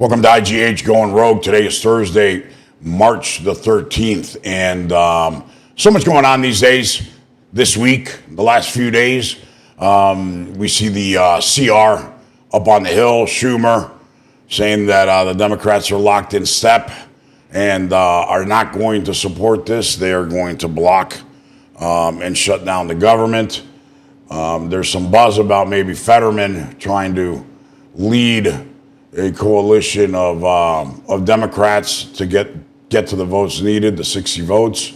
Welcome to IGH Going Rogue. Today is Thursday, March the 13th. And so much going on these days, this week, the last few days. We see the CR up on the Hill, Schumer, saying that the Democrats are locked in step and are not going to support this. They are going to block and shut down the government. There's some buzz about maybe Fetterman trying to lead a coalition of Democrats to get to the votes needed, the 60 votes.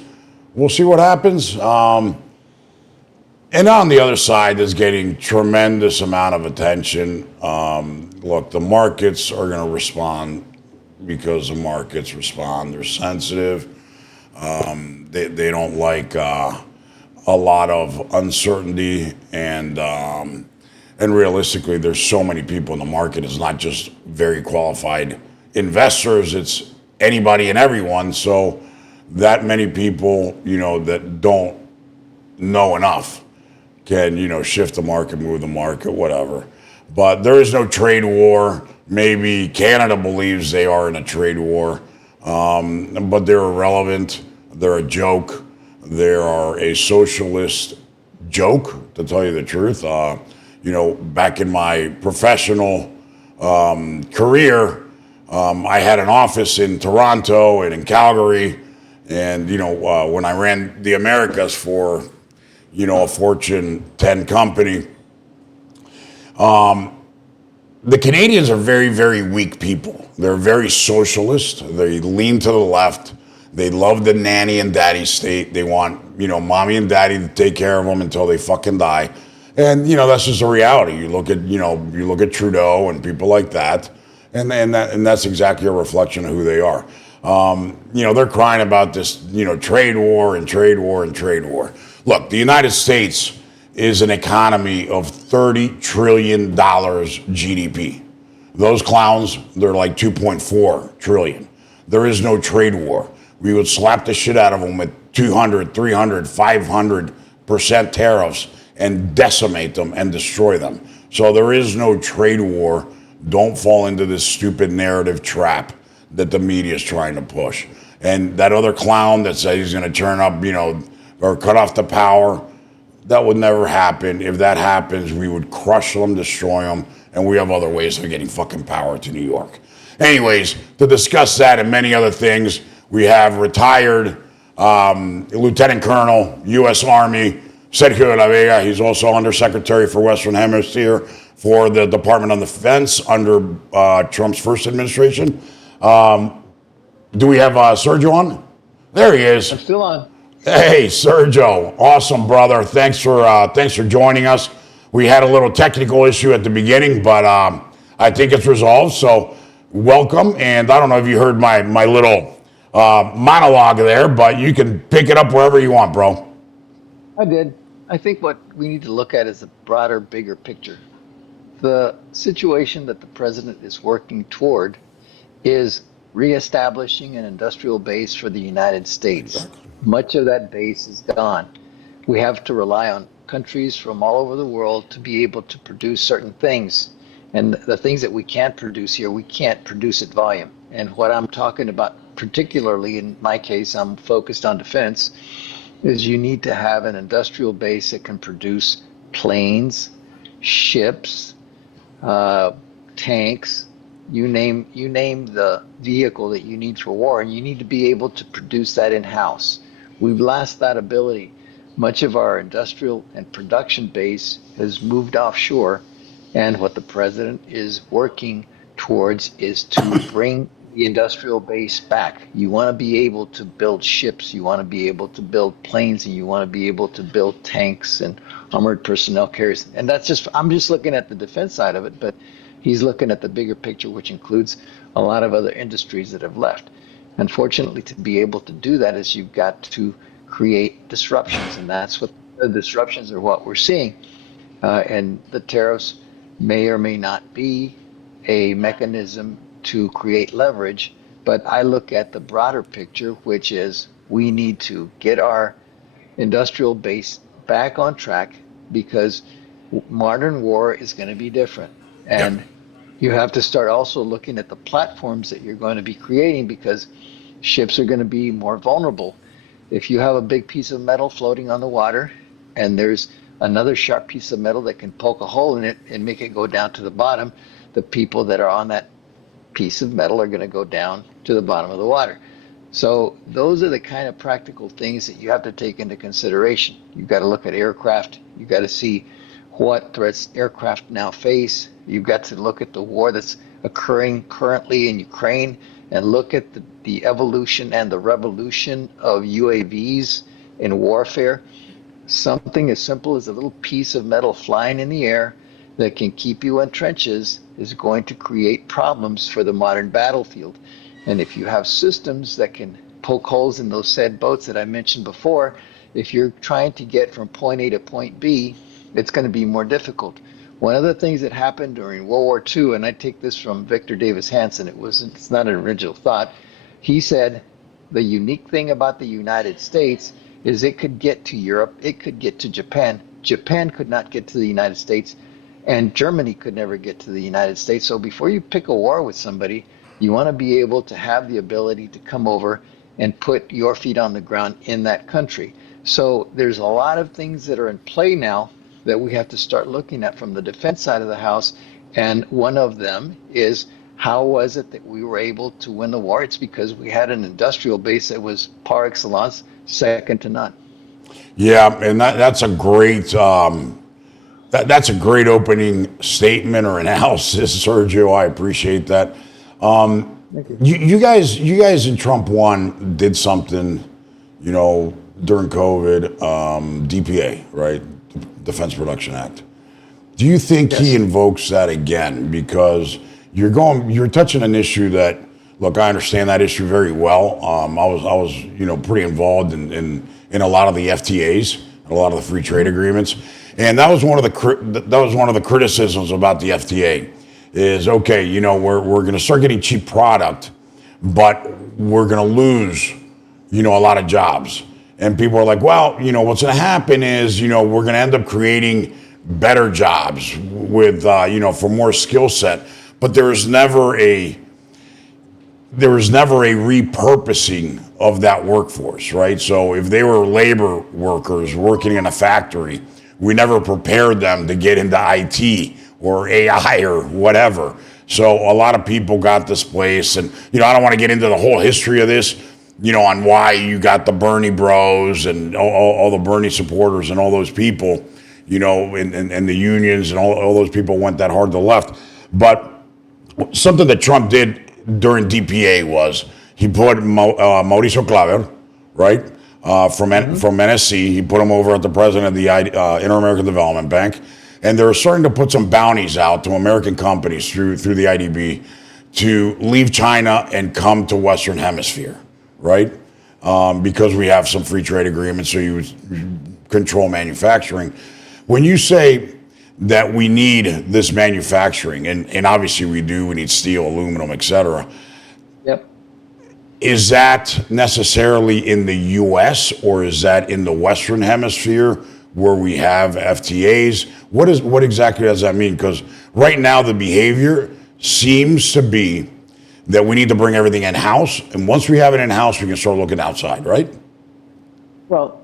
We'll see what happens. And on the other side, there's getting tremendous amount of attention. Look, the markets are going to respond because the markets respond. They're sensitive. They don't like a lot of uncertainty, and realistically, there's so many people in the market. It's not just very qualified investors. It's anybody and everyone. So that many people, that don't know enough can, shift the market, move the market, whatever. But there is no trade war. Maybe Canada believes they are in a trade war, but they're irrelevant. They're a joke. They are a socialist joke, to tell you the truth. Back in my professional career, I had an office in Toronto and in Calgary. And, when I ran the Americas for, a Fortune 10 company, the Canadians are very, very weak people. They're very socialist. They lean to the left. They love the nanny and daddy state. They want, mommy and daddy to take care of them until they fucking die. And, that's just a reality. You look at Trudeau and people like that, and that's exactly a reflection of who they are. They're crying about this, trade war and trade war and trade war. Look, the United States is an economy of $30 trillion GDP. Those clowns, they're like 2.4 trillion. There is no trade war. We would slap the shit out of them with 200, 300, 500% tariffs and decimate them and destroy them. So there is no trade war. Don't fall into this stupid narrative trap that the media is trying to push. And that other clown that says he's going to turn up, or cut off the power, that would never happen. If that happens, we would crush them, destroy them, and we have other ways of getting fucking power to New York. Anyways, to discuss that and many other things, we have retired Lieutenant Colonel, U.S. Army, Sergio de Vega. He's also Undersecretary for Western Hemisphere for the Department of Defense under Trump's first administration. Do we have Sergio on? There he is. I'm still on. Hey, Sergio. Awesome, brother. Thanks for joining us. We had a little technical issue at the beginning, but I think it's resolved. So welcome. And I don't know if you heard my little monologue there, but you can pick it up wherever you want, bro. I did. I think what we need to look at is a broader, bigger picture. The situation that the president is working toward is reestablishing an industrial base for the United States. Exactly. Much of that base is gone. We have to rely on countries from all over the world to be able to produce certain things. And the things that we can't produce here, we can't produce at volume. And what I'm talking about, particularly in my case, I'm focused on defense, is you need to have an industrial base that can produce planes, ships, tanks, you name the vehicle that you need for war, and you need to be able to produce that in-house. We've lost that ability. Much of our industrial and production base has moved offshore, and what the president is working towards is to bring the industrial base back. You want to be able to build ships, you want to be able to build planes, and you want to be able to build tanks and armored personnel carriers. And I'm just looking at the defense side of it, but he's looking at the bigger picture, which includes a lot of other industries that have left. Unfortunately, to be able to do that is you've got to create disruptions, and that's what the disruptions are what we're seeing. And the tariffs may or may not be a mechanism to create leverage, but I look at the broader picture, which is we need to get our industrial base back on track because modern war is going to be different. And You have to start also looking at the platforms that you're going to be creating because ships are going to be more vulnerable. If you have a big piece of metal floating on the water and there's another sharp piece of metal that can poke a hole in it and make it go down to the bottom, the people that are on that piece of metal are going to go down to the bottom of the water. So those are the kind of practical things that you have to take into consideration. You've got to look at aircraft. You've got to see what threats aircraft now face. You've got to look at the war that's occurring currently in Ukraine and look at the evolution and the revolution of UAVs in warfare. Something as simple as a little piece of metal flying in the air that can keep you in trenches is going to create problems for the modern battlefield. And if you have systems that can poke holes in those said boats that I mentioned before, if you're trying to get from point A to point B, it's going to be more difficult. One of the things that happened during World War II, and I take this from Victor Davis Hanson, it's not an original thought. He said the unique thing about the United States is it could get to Europe, it could get to Japan. Japan could not get to the United States, and Germany could never get to the United States. So before you pick a war with somebody, you want to be able to have the ability to come over and put your feet on the ground in that country. So there's a lot of things that are in play now that we have to start looking at from the defense side of the house. And one of them is, how was it that we were able to win the war? It's because we had an industrial base that was par excellence, second to none. Yeah, and that's a great that's a great opening statement or analysis, Sergio. I appreciate that. Thank you. You guys in Trump one did something, during COVID, DPA, right? Defense Production Act. Do you think he Yes. invokes that again? Because you're touching an issue that, look, I understand that issue very well. I was, pretty involved in a lot of the FTAs, a lot of the free trade agreements, and that was one of the criticisms about the FTA. Is okay, we're going to start getting cheap product, but we're going to lose, a lot of jobs. And people are like, well, what's going to happen is, we're going to end up creating better jobs with, for more skill set. But there was never a repurposing of that workforce, right? So if they were labor workers working in a factory, we never prepared them to get into IT or AI or whatever. So a lot of people got displaced. And, I don't want to get into the whole history of this, on why you got the Bernie bros and all the Bernie supporters and all those people, and the unions and all those people went that hard to the left. But something that Trump did during DPA was he put Mauricio Claver, right, from NSC. He put him over at the president of the Inter-American Development Bank. And they're starting to put some bounties out to American companies through the IDB to leave China and come to Western Hemisphere, right? Because we have some free trade agreements, so you control manufacturing. When you say that we need this manufacturing, and obviously we do, we need steel, aluminum, et cetera, Yep. is that necessarily in the U.S. or is that in the Western Hemisphere where we have FTAs? What exactly does that mean? Because right now the behavior seems to be that we need to bring everything in-house, and once we have it in-house, we can start looking outside, right? Well,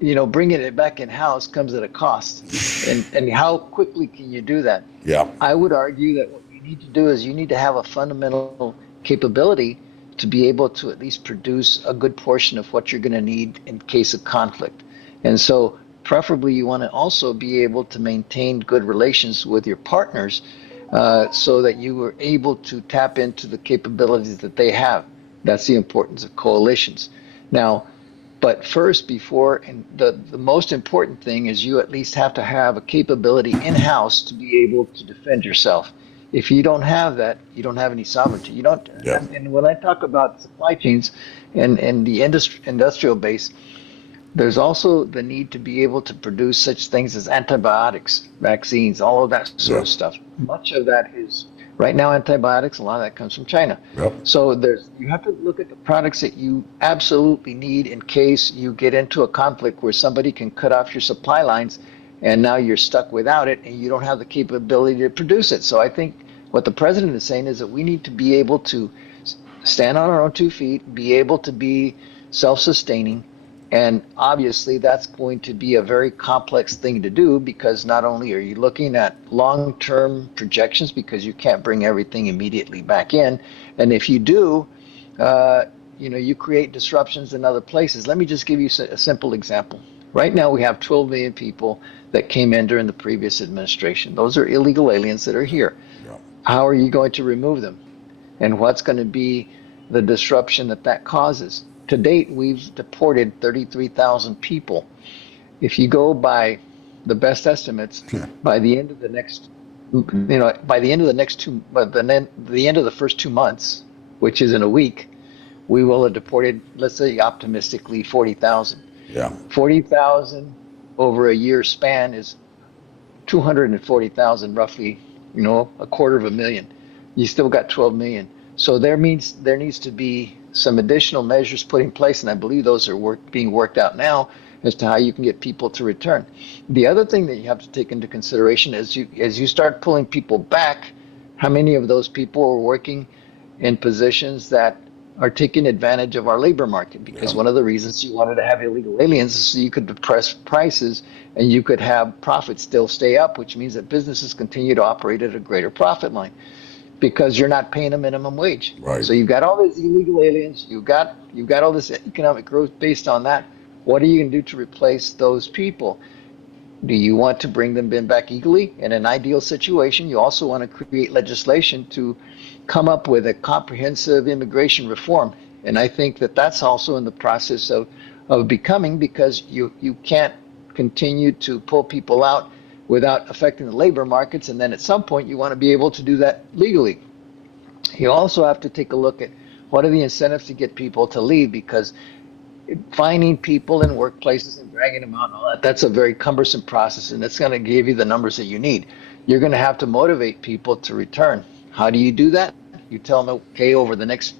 bringing it back in house comes at a cost. And how quickly can you do that? Yeah. I would argue that what you need to do is you need to have a fundamental capability to be able to at least produce a good portion of what you're going to need in case of conflict. And so preferably you want to also be able to maintain good relations with your partners so that you are able to tap into the capabilities that they have. That's the importance of coalitions. Now, but first, and the most important thing is you at least have to have a capability in-house to be able to defend yourself. If you don't have that, you don't have any sovereignty. You don't. Yeah. And when I talk about supply chains and the industrial base, there's also the need to be able to produce such things as antibiotics, vaccines, all of that sort Yeah. of stuff. Much of that is right now antibiotics. A lot of that comes from China. Yep. So you have to look at the products that you absolutely need in case you get into a conflict where somebody can cut off your supply lines, and now you're stuck without it, and you don't have the capability to produce it. So I think What the president is saying is that we need to be able to stand on our own 2 feet, be able to be self-sustaining, and obviously that's going to be a very complex thing to do because not only are you looking at long-term projections because you can't bring everything immediately back in, and if you do, uh, you create disruptions in other places. Let me just give you a simple example. Right now, we have 12 million people that came in during the previous administration. Those are illegal aliens that are here. Yeah. How are you going to remove them? And what's going to be the disruption that that causes? To date, we've deported 33,000 people. If you go by the best estimates, by the end of the next, by the end of the next the end of the first 2 months, which is in a week, we will have deported, let's say optimistically, 40,000. Yeah. 40,000 over a year span is 240,000 roughly, a quarter of a million. You still got 12 million. So there needs to be some additional measures put in place, and I believe those are being worked out now as to how you can get people to return. The other thing that you have to take into consideration is as you start pulling people back, how many of those people are working in positions that are taking advantage of our labor market, because one of the reasons you wanted to have illegal aliens is so you could depress prices and you could have profits still stay up, which means that businesses continue to operate at a greater profit line because you're not paying a minimum wage. Right. So you've got all these illegal aliens, you've got all this economic growth based on that. What are you going to do to replace those people? Do you want to bring them back legally? In an ideal situation, you also want to create legislation to come up with a comprehensive immigration reform. And I think that that's also in the process of becoming, because you can't continue to pull people out without affecting the labor markets. And then at some point, you want to be able to do that legally. You also have to take a look at what are the incentives to get people to leave, because finding people in workplaces and dragging them out and all that, that's a very cumbersome process, and it's going to give you the numbers that you need. You're going to have to motivate people to return. How do you do that? You tell them, okay, over the next,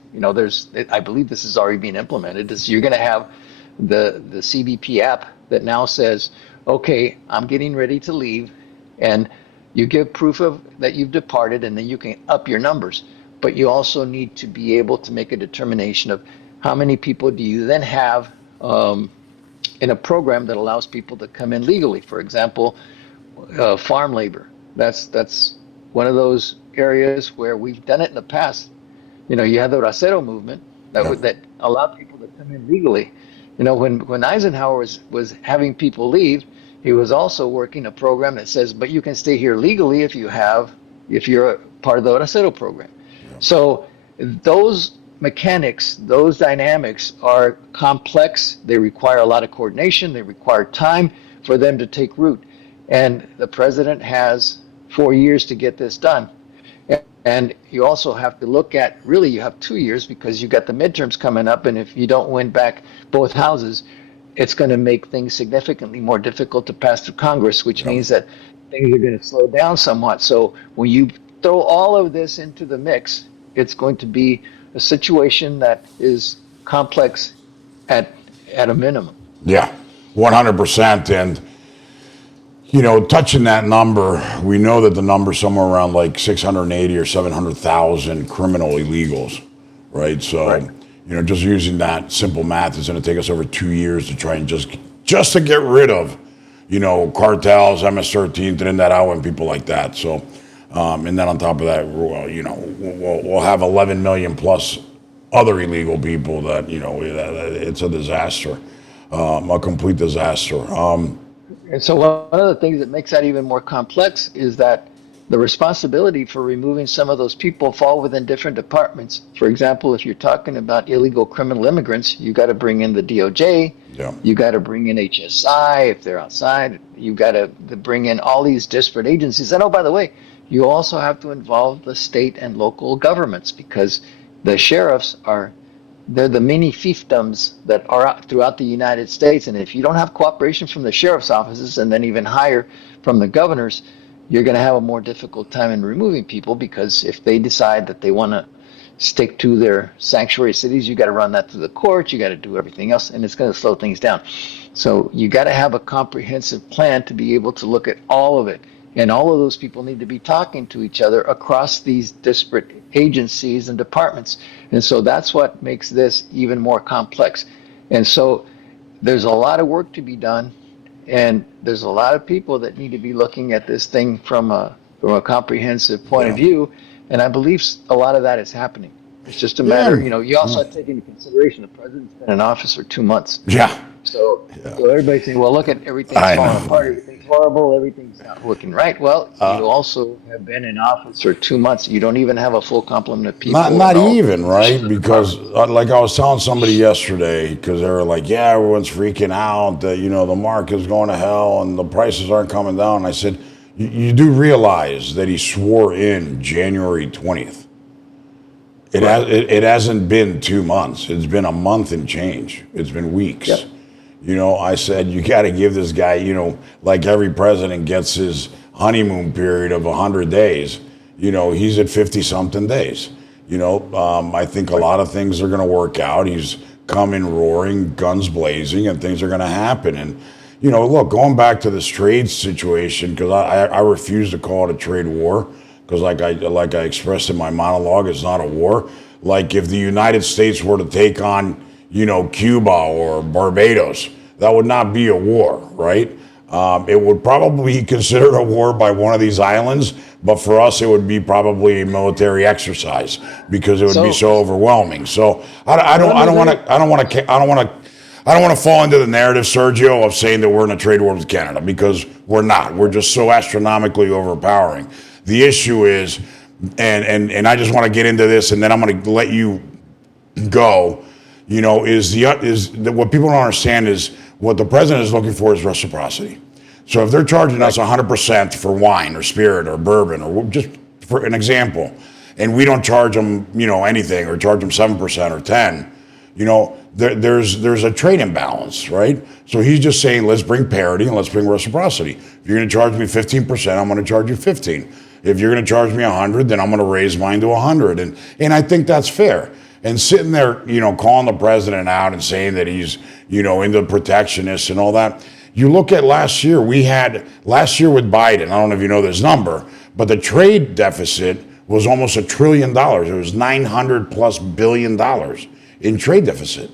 I believe this is already being implemented. You're going to have the CBP app that now says, okay, I'm getting ready to leave, and you give proof of that you've departed, and then you can up your numbers. But you also need to be able to make a determination of how many people do you then have in a program that allows people to come in legally. For example, farm labor. That's one of those areas where we've done it in the past. You had the Bracero movement that allowed people to come in legally. When Eisenhower was having people leave, he was also working a program that says, but you can stay here legally if you're a part of the Bracero program. Yeah. So those mechanics, those dynamics are complex. They require a lot of coordination. They require time for them to take root. And the president has 4 years to get this done. And you also have to look at, really, you have 2 years because you've got the midterms coming up. And if you don't win back both houses, it's going to make things significantly more difficult to pass through Congress, which means that things are going to slow down somewhat. So when you throw all of this into the mix, it's going to be a situation that is complex at a minimum. Yeah, 100%. And, touching that number, we know that the number is somewhere around like 680 or 700,000 criminal illegals, right? So, Right. Just using that simple math is going to take us over 2 years to try and just to get rid of, cartels, MS-13, Trinidad, and people like that. So, and then on top of that, we'll have 11 million plus other illegal people that, it's a disaster, a complete disaster. And so one of the things that makes that even more complex is that the responsibility for removing some of those people fall within different departments. For example, if you're talking about illegal criminal immigrants, you got to bring in the DOJ, you got to bring in HSI if they're outside, you got to bring in all these disparate agencies. And oh, by the way, you also have to involve the state and local governments, because the sheriffs they're the mini fiefdoms that are throughout the United States. And if you don't have cooperation from the sheriff's offices, and then even higher from the governors, you're going to have a more difficult time in removing people, because if they decide that they want to stick to their sanctuary cities, you got to run that through the courts, you got to do everything else, and it's going to slow things down. So you got to have a comprehensive plan to be able to look at all of it. And all of those people need to be talking to each other across these disparate agencies and departments. And so that's what makes this even more complex. And so there's a lot of work to be done, and there's a lot of people that need to be looking at this thing from a comprehensive point of Yeah. view. And I believe a lot of that is happening. It's just a matter, Yeah. you know, you also have to take into consideration the president's been in office for 2 months. Yeah. So, Yeah. so everybody's saying, well, look at everything's I falling know. apart, everything's horrible, everything's not working right. Well, you also have been in office for 2 months. You don't even have a full complement of people in Not all even, positions right? of Because departments. like I was telling somebody yesterday, because they were like, yeah, everyone's freaking out that, the market's going to hell and the prices aren't coming down. I said, you do realize that he swore in January 20th. Right. It hasn't been 2 months. It's been a month and change. It's been weeks. Yep. I said, you got to give this guy, like every president gets his honeymoon period of 100 days. He's at 50 something days. I think a Right. lot of things are going to work out. He's coming roaring, guns blazing, and things are going to happen. And, look, going back to this trade situation, because I refuse to call it a trade war, because like I expressed in my monologue, it's not a war. Like if the United States were to take on, Cuba or Barbados, that would not be a war, right? It would probably be considered a war by one of these islands, but for us, it would be probably a military exercise because it would be So, so overwhelming. So so let I me don't let want me to, I don't want to, I don't want to. I don't want to fall into the narrative, Sergio, of saying that we're in a trade war with Canada because we're not. We're just so astronomically overpowering. The issue is, and I just want to get into this, and then I'm going to let you go. What people don't understand is what the president is looking for is reciprocity. So if they're charging us correct. 100% for wine or spirit or bourbon or just for an example, and we don't charge them, anything or charge them 7% or 10, there's a trade imbalance, right? So he's just saying, let's bring parity and let's bring reciprocity. If you're going to charge me 15%, I'm going to charge you 15. If you're going to charge me 100, then I'm going to raise mine to 100, and I think that's fair. And sitting there, calling the president out and saying that he's, into protectionists and all that. You look at last year, last year with Biden, I don't know if you know this number, but the trade deficit was almost $1 trillion. It was 900 plus $billion in trade deficit.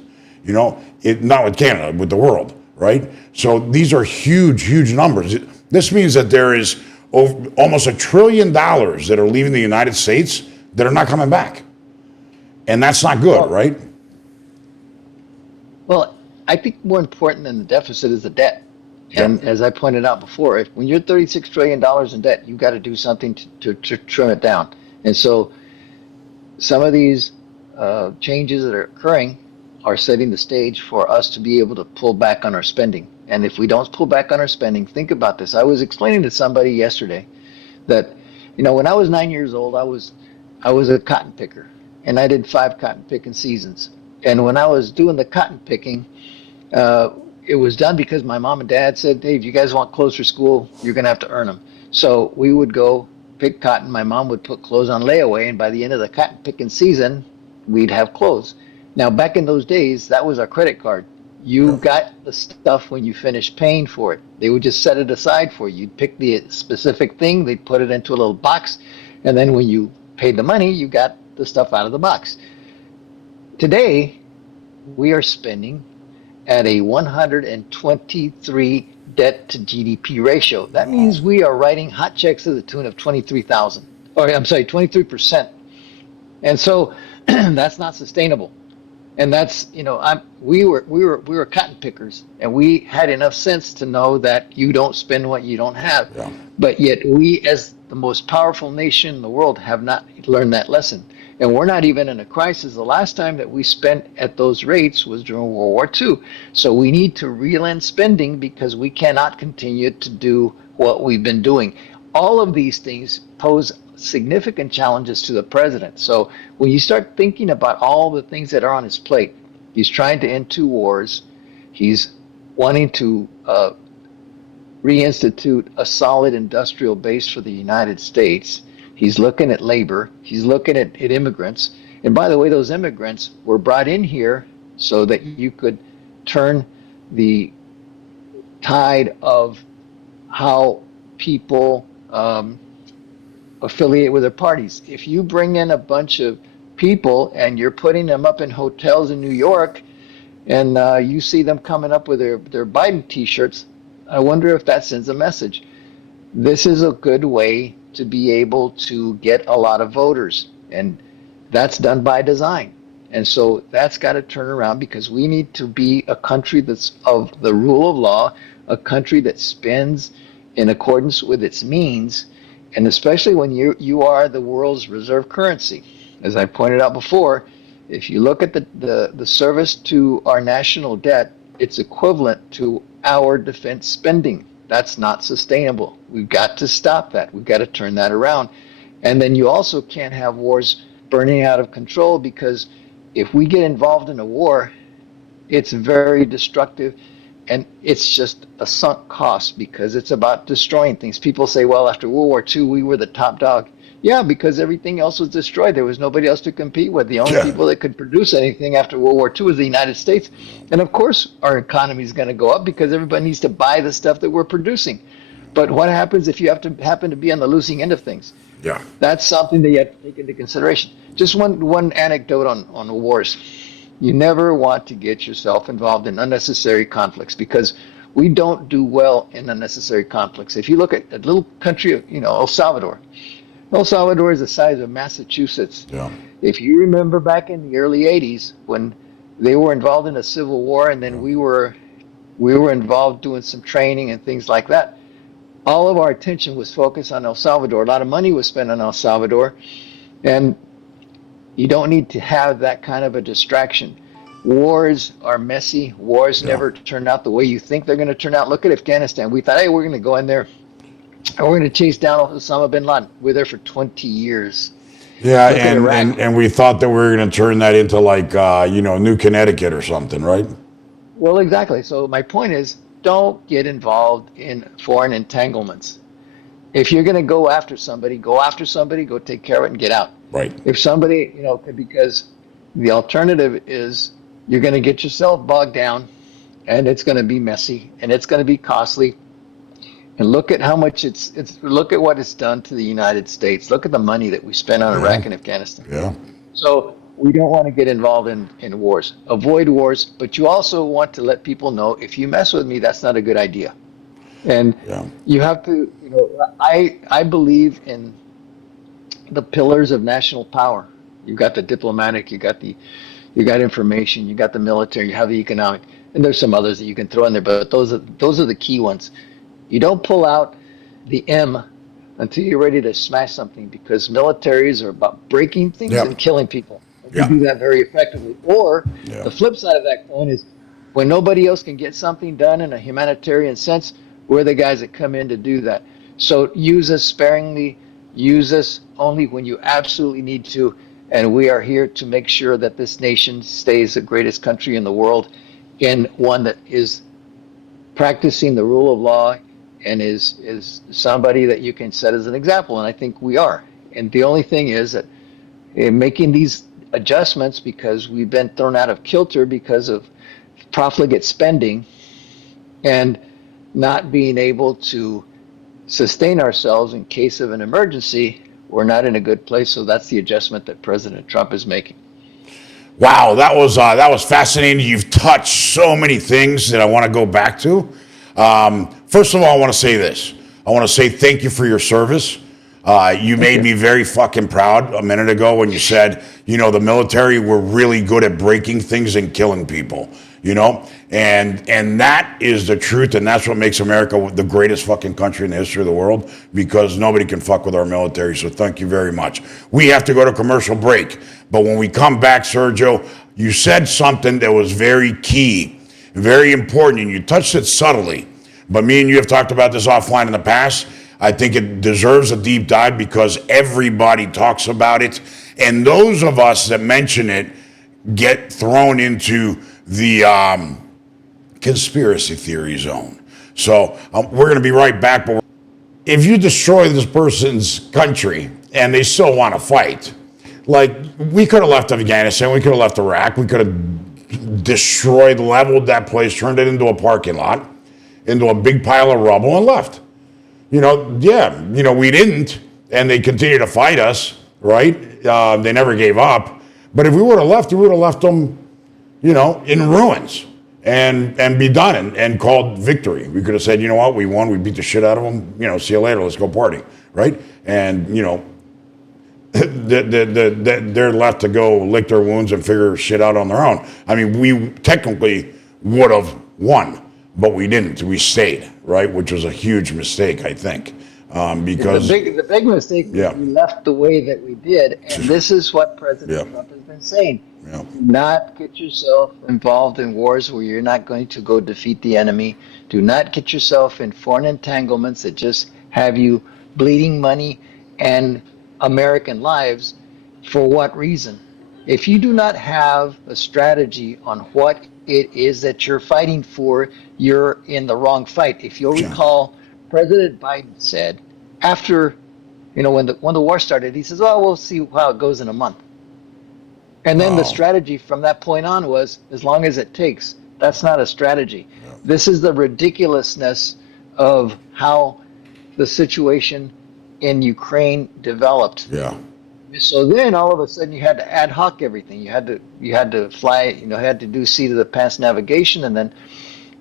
Not with Canada, with the world, right? So these are huge, huge numbers. This means that there is almost $1 trillion that are leaving the United States that are not coming back. And that's not good, Well, right? well, I think more important than the deficit is the debt. Yeah. And as I pointed out before, if when you're $36 trillion in debt, you've got to do something to trim it down. And so some of these changes that are occurring are setting the stage for us to be able to pull back on our spending. And if we don't pull back on our spending, think about this. I was explaining to somebody yesterday that, when I was 9 years old, I was a cotton picker, and I did 5 cotton picking seasons. And when I was doing the cotton picking, uh, it was done because my mom and dad said, "Hey, if you guys want clothes for school, you're going to have to earn them." So we would go pick cotton. My mom would put clothes on layaway, and by the end of the cotton picking season, we'd have clothes. Now, back in those days, that was our credit card. You Yeah. got the stuff when you finished paying for it. They would just set it aside for you. You'd pick the specific thing, they'd put it into a little box, and then when you paid the money, you got the stuff out of the box. Today, we are spending at a 123 debt to GDP ratio. That Wow. means we are writing hot checks to the tune of 23,000, or I'm sorry, 23%. And so that's not sustainable. And that's, we were cotton pickers, and we had enough sense to know that you don't spend what you don't have. Yeah. But yet we, as the most powerful nation in the world, have not learned that lesson. And we're not even in a crisis. The last time that we spent at those rates was during World War II. So we need to reel in spending because we cannot continue to do what we've been doing. All of these things pose significant challenges to the president. So when you start thinking about all the things that are on his plate, he's trying to end 2 wars. He's wanting to reinstitute a solid industrial base for the United States. He's looking at labor. He's looking at immigrants. And by the way, those immigrants were brought in here so that you could turn the tide of how people affiliate with their parties. If you bring in a bunch of people and you're putting them up in hotels in New York, and you see them coming up with their Biden T-shirts, I wonder if that sends a message. This is a good way to be able to get a lot of voters, and that's done by design. And so that's got to turn around, because we need to be a country that's of the rule of law, a country that spends in accordance with its means, and especially when you are the world's reserve currency. As I pointed out before, if you look at the service to our national debt, it's equivalent to our defense spending. That's not sustainable. We've got to stop that. We've got to turn that around. And then you also can't have wars burning out of control, because if we get involved in a war, it's very destructive, and it's just a sunk cost, because it's about destroying things. People say, well, after World War II, we were the top dog. Yeah, because everything else was destroyed. There was nobody else to compete with. The only people that could produce anything after World War II was the United States. And of course, our economy is going to go up, because everybody needs to buy the stuff that we're producing. But what happens if you happen to be on the losing end of things? Yeah. That's something that you have to take into consideration. Just one anecdote on wars. You never want to get yourself involved in unnecessary conflicts, because we don't do well in unnecessary conflicts. If you look at a little country, El Salvador. El Salvador is the size of Massachusetts. Yeah. If you remember back in the early 80s, when they were involved in a civil war, and then we were involved doing some training and things like that, all of our attention was focused on El Salvador. A lot of money was spent on El Salvador, and you don't need to have that kind of a distraction. Wars are messy. Wars never turn out the way you think they're going to turn out. Look at Afghanistan. We thought, hey, we're going to go in there and we're going to chase down Osama bin Laden. We're there for 20 years. Yeah, and we thought that we were going to turn that into like, New Connecticut or something, right? Well, exactly. So my point is, don't get involved in foreign entanglements. If you're going to go after somebody, go take care of it and get out. Right. If somebody, because the alternative is you're going to get yourself bogged down, and it's going to be messy, and it's going to be costly. And look at how much look at what it's done to the United States. Look at the money that we spend on Iraq and Afghanistan. Yeah. So we don't want to get involved in wars. Avoid wars, but you also want to let people know, if you mess with me, that's not a good idea. And you have to, I believe in the pillars of national power. You've got the diplomatic, you got information, you got the military, you have the economic, and there's some others that you can throw in there, but those are the key ones. You don't pull out the M until you're ready to smash something, because militaries are about breaking things and killing people. You do that very effectively. Or the flip side of that coin is, when nobody else can get something done in a humanitarian sense, we're the guys that come in to do that. So use us sparingly, use us only when you absolutely need to, and we are here to make sure that this nation stays the greatest country in the world, and one that is practicing the rule of law and is somebody that you can set as an example, and I think we are. And the only thing is that in making these adjustments, because we've been thrown out of kilter because of profligate spending and not being able to sustain ourselves in case of an emergency, we're not in a good place. So that's the adjustment that President Trump is making. Wow, that was fascinating. You've touched so many things that I want to go back to. First of all, I want to say this. I want to say thank you for your service. You made me very fucking proud a minute ago when you said, the military were really good at breaking things and killing people, and that is the truth, and that's what makes America the greatest fucking country in the history of the world, because nobody can fuck with our military. So thank you very much. We have to go to commercial break, but when we come back, Sergio, you said something that was very key, very important, and you touched it subtly, but me and you have talked about this offline in the past. I think it deserves a deep dive, because everybody talks about it, and those of us that mention it get thrown into the conspiracy theory zone. So we're going to be right back. But if you destroy this person's country and they still want to fight, like, we could have left Afghanistan, we could have left Iraq, we could have destroyed, leveled that place, turned it into a parking lot, into a big pile of rubble, and left. we didn't, and they continue to fight us, right? They never gave up. But if we would have left, we would have left them, in ruins and be done and called victory. We could have said, you know what, we won, we beat the shit out of them, see you later, let's go party, right? And, they're left to go lick their wounds and figure shit out on their own. I mean, we technically would have won, but we didn't. We stayed, right? Which was a huge mistake, I think, because the big mistake was we left the way that we did, and this is what President Trump has been saying. Do not get yourself involved in wars where you're not going to go defeat the enemy. Do not get yourself in foreign entanglements that just have you bleeding money and American lives. For what reason? If you do not have a strategy on what it is that you're fighting for, you're in the wrong fight. If you'll recall, President Biden said after, when the war started, he says, "Oh, we'll see how it goes in a month." And then the strategy from that point on was, as long as it takes. That's not a strategy. This is the ridiculousness of how the situation in Ukraine developed. So then all of a sudden you had to ad hoc everything. You had to fly, had to do seat of the pants navigation, and then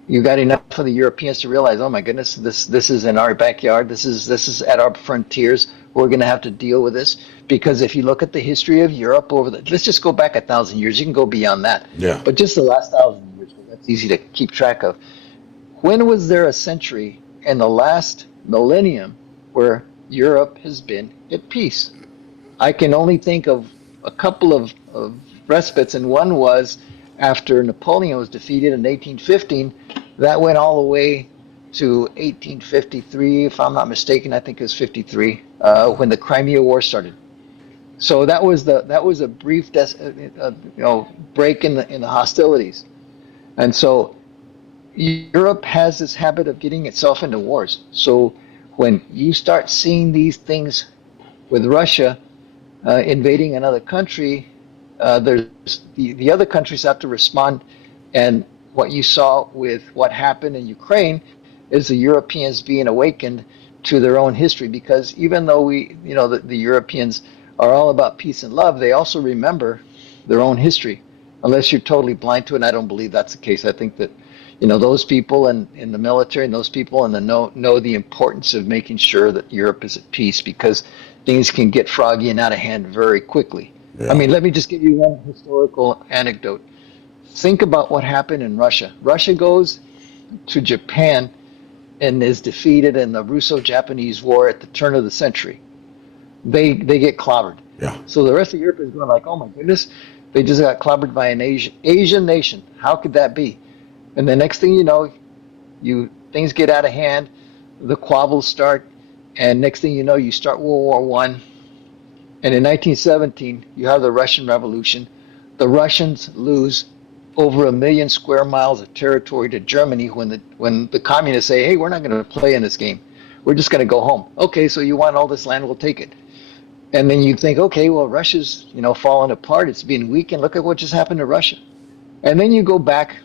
you got enough for the Europeans to realize, oh my goodness, this is in our backyard. This is at our frontiers. We're going to have to deal with this, because if you look at the history of Europe let's just go back 1,000 years. You can go beyond that. But just the last 1,000 years, that's easy to keep track of. When was there a century in the last millennium where Europe has been at peace? I can only think of a couple of respites, and one was after Napoleon was defeated in 1815. That went all the way to 1853, if I'm not mistaken. I think it was 53 when the Crimea War started. So that was a brief break in the hostilities, and so Europe has this habit of getting itself into wars. So when you start seeing these things with Russia invading another country, there's the other countries have to respond. And what you saw with what happened in Ukraine is the Europeans being awakened to their own history, because even though the Europeans are all about peace and love, they also remember their own history, unless you're totally blind to it. And I don't believe that's the case. I think that those people in the military and those people in the know the importance of making sure that Europe is at peace, because things can get froggy and out of hand very quickly. I mean, let me just give you one historical anecdote. Think about what happened in Russia. Russia goes to Japan and is defeated in the Russo-Japanese War at the turn of the century. They get clobbered. So the rest of Europe is going like, oh my goodness, they just got clobbered by an Asian nation. How could that be? And the next thing you know, things get out of hand, the squabbles start, and next thing you know, you start World War I. And in 1917, you have the Russian Revolution. The Russians lose over 1 million square miles of territory to Germany when the communists say, hey, we're not going to play in this game. We're just going to go home. Okay, so you want all this land, we'll take it. And then you think, okay, well, Russia's falling apart. It's being weakened. Look at what just happened to Russia. And then you go back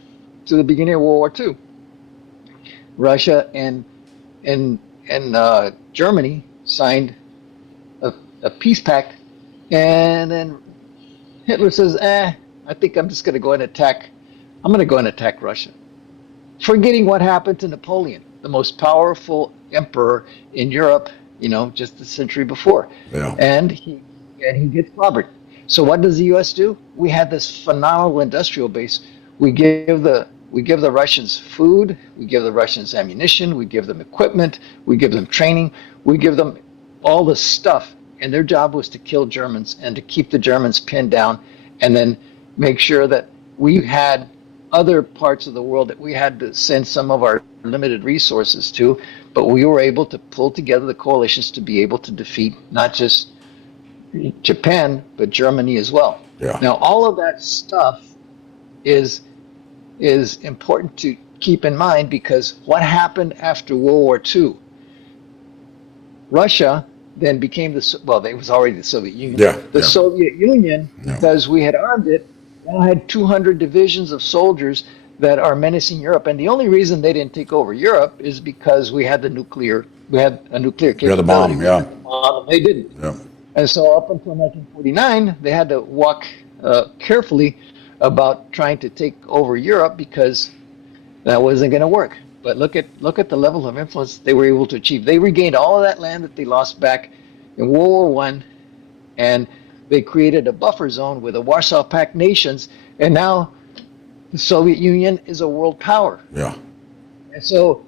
to the beginning of World War II. Russia and Germany signed a peace pact, and then Hitler says, I think I'm just going to go and attack. I'm going to go and attack Russia, forgetting what happened to Napoleon, the most powerful emperor in Europe, just a century before. And he gets clobbered. So what does the U.S. do? We had this phenomenal industrial base. We give the Russians food, we give the Russians ammunition, we give them equipment, we give them training, we give them all the stuff. And their job was to kill Germans and to keep the Germans pinned down, and then make sure that we had other parts of the world that we had to send some of our limited resources to, but we were able to pull together the coalitions to be able to defeat not just Japan, but Germany as well. Now, all of that stuff is important to keep in mind, because what happened after World War II? Russia then became it was already the Soviet Union. Soviet Union, because we had armed it, now had 200 divisions of soldiers that are menacing Europe. And the only reason they didn't take over Europe is because we had a nuclear Yeah, the capability. bomb. We Yeah. had the bomb, and they didn't. Yeah. And so up until 1949, they had to walk carefully about trying to take over Europe because that wasn't going to work. But look at the level of influence they were able to achieve. They regained all of that land that they lost back in World War One, and they created a buffer zone with the Warsaw Pact nations, and now the Soviet Union is a world power. Yeah. And so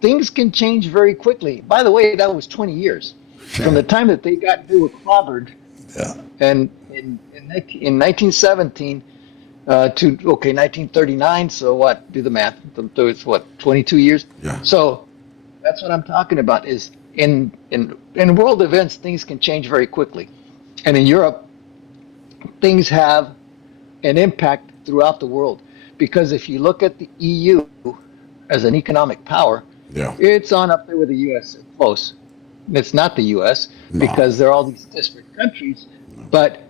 things can change very quickly. By the way, that was 20 years from the time that they were clobbered, Yeah. and in 1917 to 1939. So what? Do the math. It's what, 22 years. Yeah. So that's what I'm talking about. Is in world events, things can change very quickly, and in Europe, things have an impact throughout the world. Because if you look at the EU as an economic power, Yeah. it's on up there with the U.S. Close. It's not the U.S. No. because they're all these disparate countries, but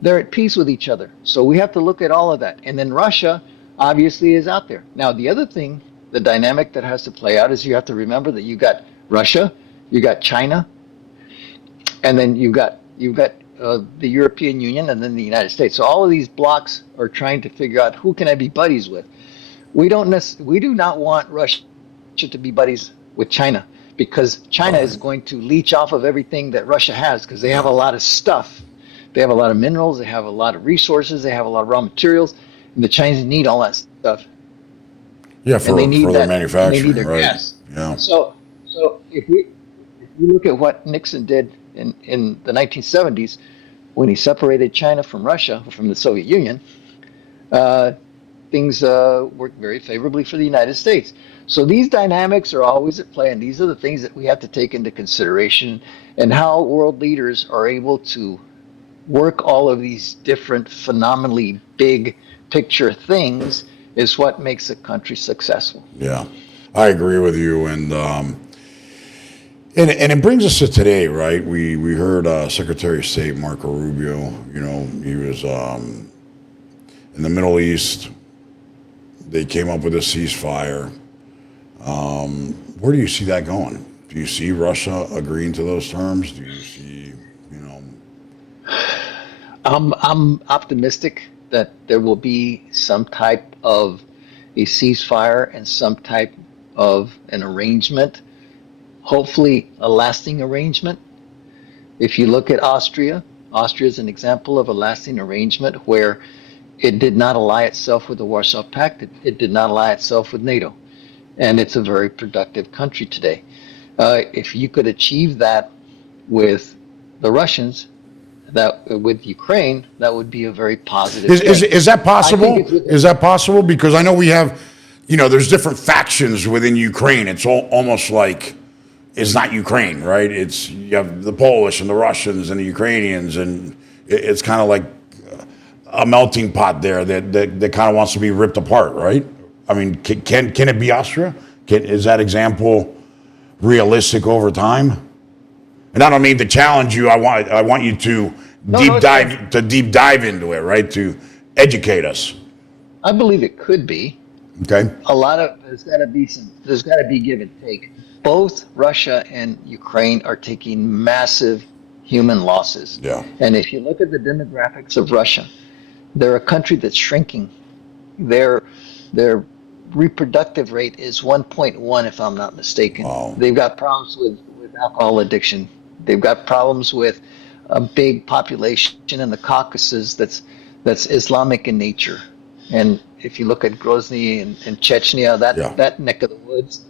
they're at peace with each other. So we have to look at all of that. And then Russia obviously is out there. Now, the other thing, the dynamic that has to play out is you have to remember that you got Russia, you got China, and then you've got the European Union, and then the United States. So all of these blocks are trying to figure out who can I be buddies with. We do not want Russia to be buddies with China because China is going to leech off of everything that Russia has because they have a lot of stuff. They have a lot of minerals, they have a lot of resources, they have a lot of raw materials, and the Chinese need all that stuff. Yeah, And they need for their that, and they manufacturing, need their right? gas. Yeah. So if you look at what Nixon did in the 1970s when he separated China from Russia, from the Soviet Union, uh, things worked very favorably for the United States. So these dynamics are always at play, and these are the things that we have to take into consideration, and how world leaders are able to work all of these different phenomenally big picture things is what makes a country successful. Yeah. I agree with you, and it brings us to today, right? We heard Secretary of State Marco Rubio. You know, he was in the Middle East. They came up with a ceasefire. Where do you see that going? Do you see Russia agreeing to those terms? Do you see, you know? I'm optimistic that there will be some type of a ceasefire and some type of an arrangement, hopefully a lasting arrangement. If you look at Austria, Austria is an example of a lasting arrangement where it did not ally itself with the Warsaw Pact, it did not ally itself with NATO, and it's a very productive country today. If you could achieve that with the Russians, that with Ukraine, that would be a very positive thing. Is that I think possible? it's with, Is that possible? Because I know we have, you know, there's different factions within Ukraine. It's almost like it's not Ukraine, right? It's you have the Polish and the Russians and the Ukrainians, and it's kind of like a melting pot there that kind of wants to be ripped apart, right? I mean, can it be Austria? Is that example realistic over time? And I don't mean to challenge you. I want you to no, no, deep dive into it, right? To educate us. I believe it could be. Okay. A lot of there's got to be give and take. Both Russia and Ukraine are taking massive human losses. Yeah. And if you look at the demographics of Russia, they're a country that's shrinking. Their reproductive rate is 1.1, if I'm not mistaken. Wow. They've got problems with alcohol addiction. They've got problems with a big population in the Caucasus that's Islamic in nature. And if you look at Grozny and Chechnya, that neck of the woods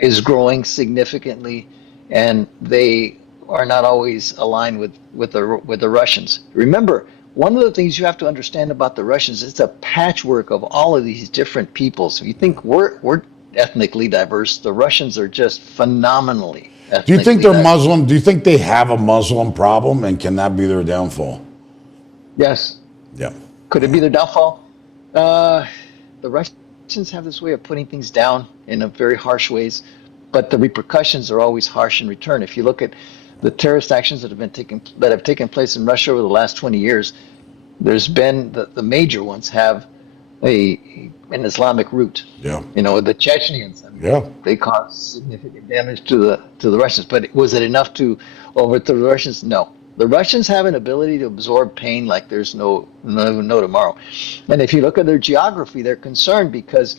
is growing significantly, and they are not always aligned with the Russians. Remember, one of the things you have to understand about the Russians is it's a patchwork of all of these different peoples. You think we're ethnically diverse. The Russians are just phenomenally ethnically Do you think they're diverse. Muslim? Do you think they have a Muslim problem, and can that be their downfall? Yes. Yeah. Could it be their downfall? The Russians have this way of putting things down in a very harsh ways, but the repercussions are always harsh in return. If you look at the terrorist actions that have taken place in Russia over the last 20 years, there's been the major ones have an Islamic root. Yeah. The Chechens. I mean, Yeah. they caused significant damage to the Russians. But was it enough to overthrow the Russians? No. The Russians have an ability to absorb pain like there's no tomorrow. And if you look at their geography, they're concerned because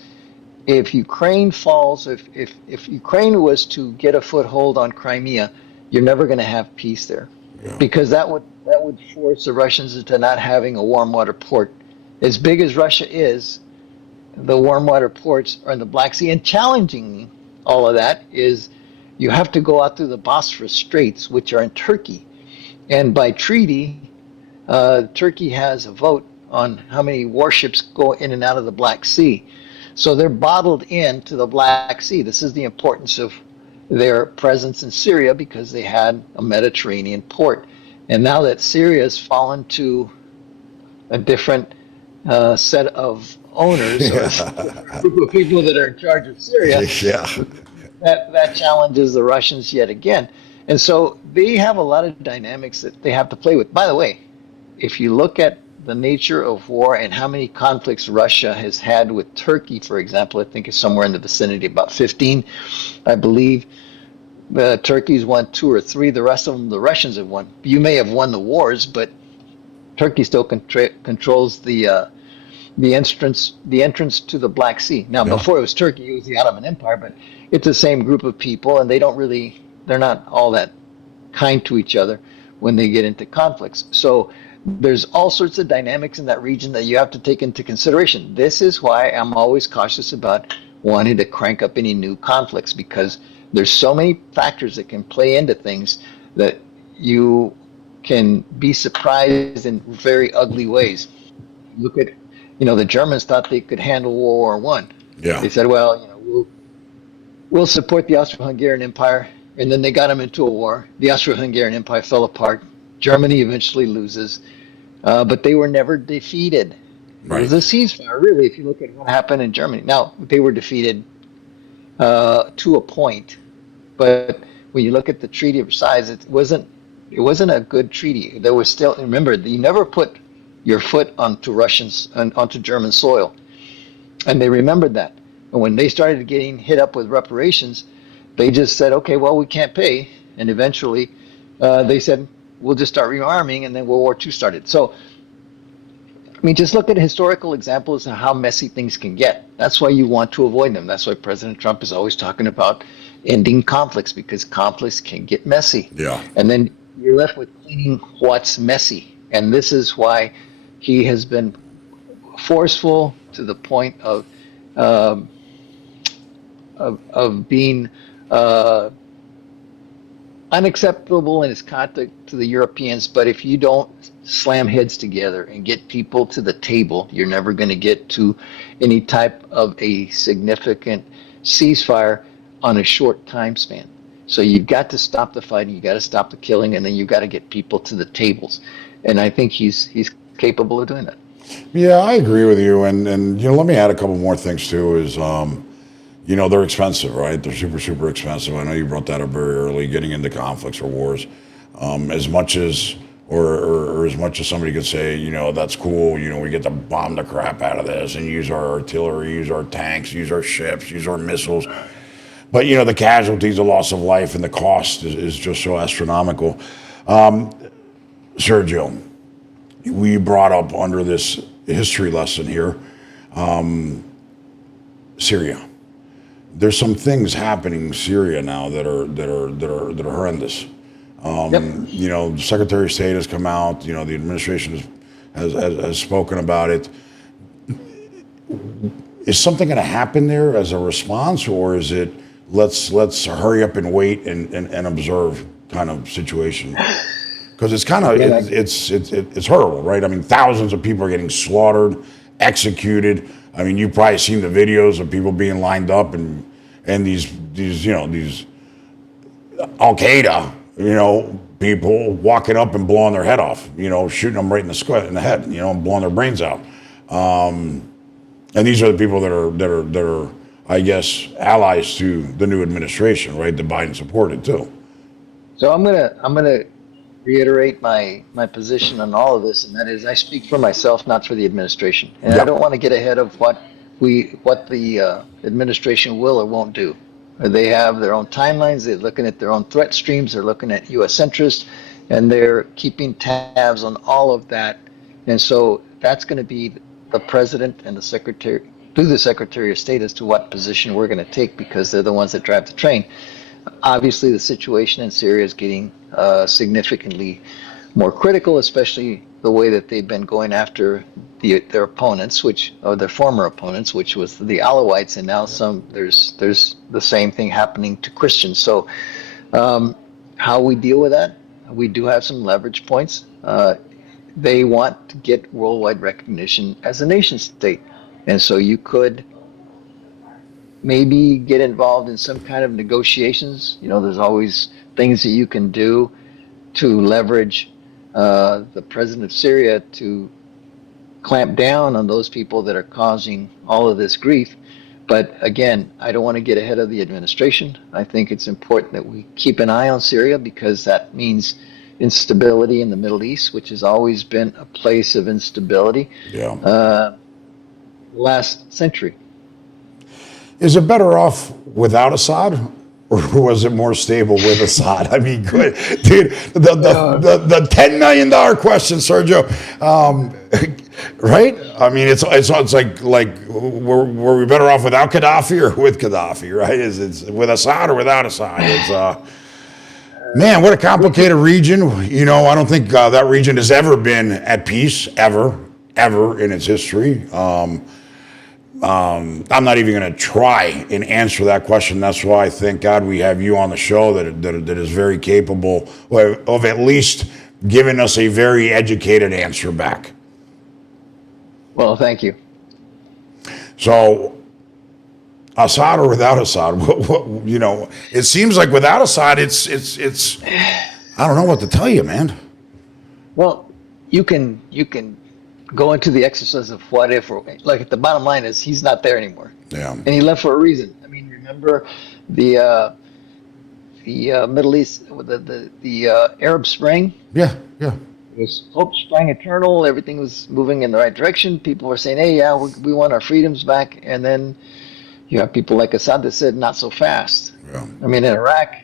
if Ukraine falls, if Ukraine was to get a foothold on Crimea, you're never going to have peace there, Yeah. because that would force the Russians into not having a warm water port. As big as Russia is, the warm water ports are in the Black Sea, and challenging all of that is you have to go out through the Bosphorus Straits, which are in Turkey, and by treaty, Turkey has a vote on how many warships go in and out of the Black Sea. So they're bottled into the Black Sea. This is the importance of their presence in Syria, because they had a Mediterranean port. And now that Syria has fallen to a different set of owners, or a group of people that are in charge of Syria, Yeah. that challenges the Russians yet again. And so they have a lot of dynamics that they have to play with. By the way, if you look at the nature of war and how many conflicts Russia has had with Turkey, for example, I think it's somewhere in the vicinity of about 15, I believe. Turkey's won 2 or 3. The rest of them, the Russians have won. You may have won the wars, but Turkey still controls the entrance to the Black Sea. Now, Yeah. before it was Turkey, it was the Ottoman Empire, but it's the same group of people, and they're not all that kind to each other when they get into conflicts. So there's all sorts of dynamics in that region that you have to take into consideration. This is why I'm always cautious about wanting to crank up any new conflicts, because there's so many factors that can play into things that you can be surprised in very ugly ways. Look at, the Germans thought they could handle World War One. Yeah. They said, well, we'll support the Austro-Hungarian Empire, and then they got them into a war. The Austro-Hungarian Empire fell apart. Germany eventually loses, but they were never defeated. It Right. was a ceasefire, really, if you look at what happened in Germany. Now, they were defeated to a point, but when you look at the Treaty of Versailles, it wasn't a good treaty. There was still, remember, you never put your foot onto German soil, and they remembered that. And when they started getting hit up with reparations, they just said, okay, well, we can't pay. And eventually they said, we'll just start rearming, and then World War II started. So, I mean, just look at historical examples of how messy things can get. That's why you want to avoid them. That's why President Trump is always talking about ending conflicts, because conflicts can get messy. Yeah. And then you're left with cleaning what's messy. And this is why he has been forceful to the point of being unacceptable in his conduct to the Europeans. But if you don't slam heads together and get people to the table, you're never going to get to any type of a significant ceasefire on a short time span. So you've got to stop the fighting, you got to stop the killing, and then you've got to get people to the tables. And I think he's capable of doing that. Yeah, I agree with you. And let me add a couple more things too. Is they're expensive, right? They're super, super expensive. I know you brought that up very early, getting into conflicts or wars. As much as, or as much as somebody could say, that's cool, we get to bomb the crap out of this and use our artillery, use our tanks, use our ships, use our missiles. But, the casualties, the loss of life, and the cost is just so astronomical. Sergio, we brought up under this history lesson here, Syria. There's some things happening in Syria now that are horrendous. Yep. The Secretary of State has come out. The administration has spoken about it. Is something going to happen there as a response, or is it let's hurry up and wait and observe kind of situation? Because it's kind of it's horrible, right? I mean, thousands of people are getting slaughtered, executed. I mean, you've probably seen the videos of people being lined up and these Al Qaeda, people walking up and blowing their head off, shooting them right in the head, and blowing their brains out. And these are the people that are I guess allies to the new administration, right? The Biden supported too. So I'm gonna reiterate my position on all of this, and that is I speak for myself, not for the administration, and I Yep. don't want to get ahead of what the administration will or won't do. They have their own timelines. They're looking at their own threat streams. They're looking at U.S. interests, and they're keeping tabs on all of that. And so that's going to be the president and the secretary, through the Secretary of State, as to what position we're going to take, because they're the ones that drive the train. Obviously, the situation in Syria is getting significantly more critical, especially the way that they've been going after their opponents, or their former opponents, which was the Alawites, and now there's the same thing happening to Christians. So, how we deal with that? We do have some leverage points. They want to get worldwide recognition as a nation state, and so you could maybe get involved in some kind of negotiations. There's always things that you can do to leverage the president of Syria to clamp down on those people that are causing all of this grief. But again, I don't want to get ahead of the administration. I think it's important that we keep an eye on Syria, because that means instability in the Middle East, which has always been a place of instability Yeah. last century. Is it better off without Assad, or was it more stable with Assad? I mean, good dude. The $10 million question, Sergio. Right? I mean, it's like were we better off without Gaddafi or with Gaddafi? Right? It's with Assad or without Assad? It's man, what a complicated region. I don't think that region has ever been at peace ever in its history. I'm not even going to try and answer that question. That's why I thank God we have you on the show that is very capable of at least giving us a very educated answer back. Well, thank you. So, Assad or without Assad? It seems like without Assad, it's. I don't know what to tell you, man. Well, you can go into the exercise of what if, or like the bottom line is he's not there anymore. Yeah. And he left for a reason. I mean, remember the Middle East, the Arab Spring? Yeah. It was hope sprang eternal. Everything was moving in the right direction. People were saying, "Hey, yeah, we want our freedoms back." And then you have people like Assad that said, "Not so fast." Yeah. I mean, in Iraq,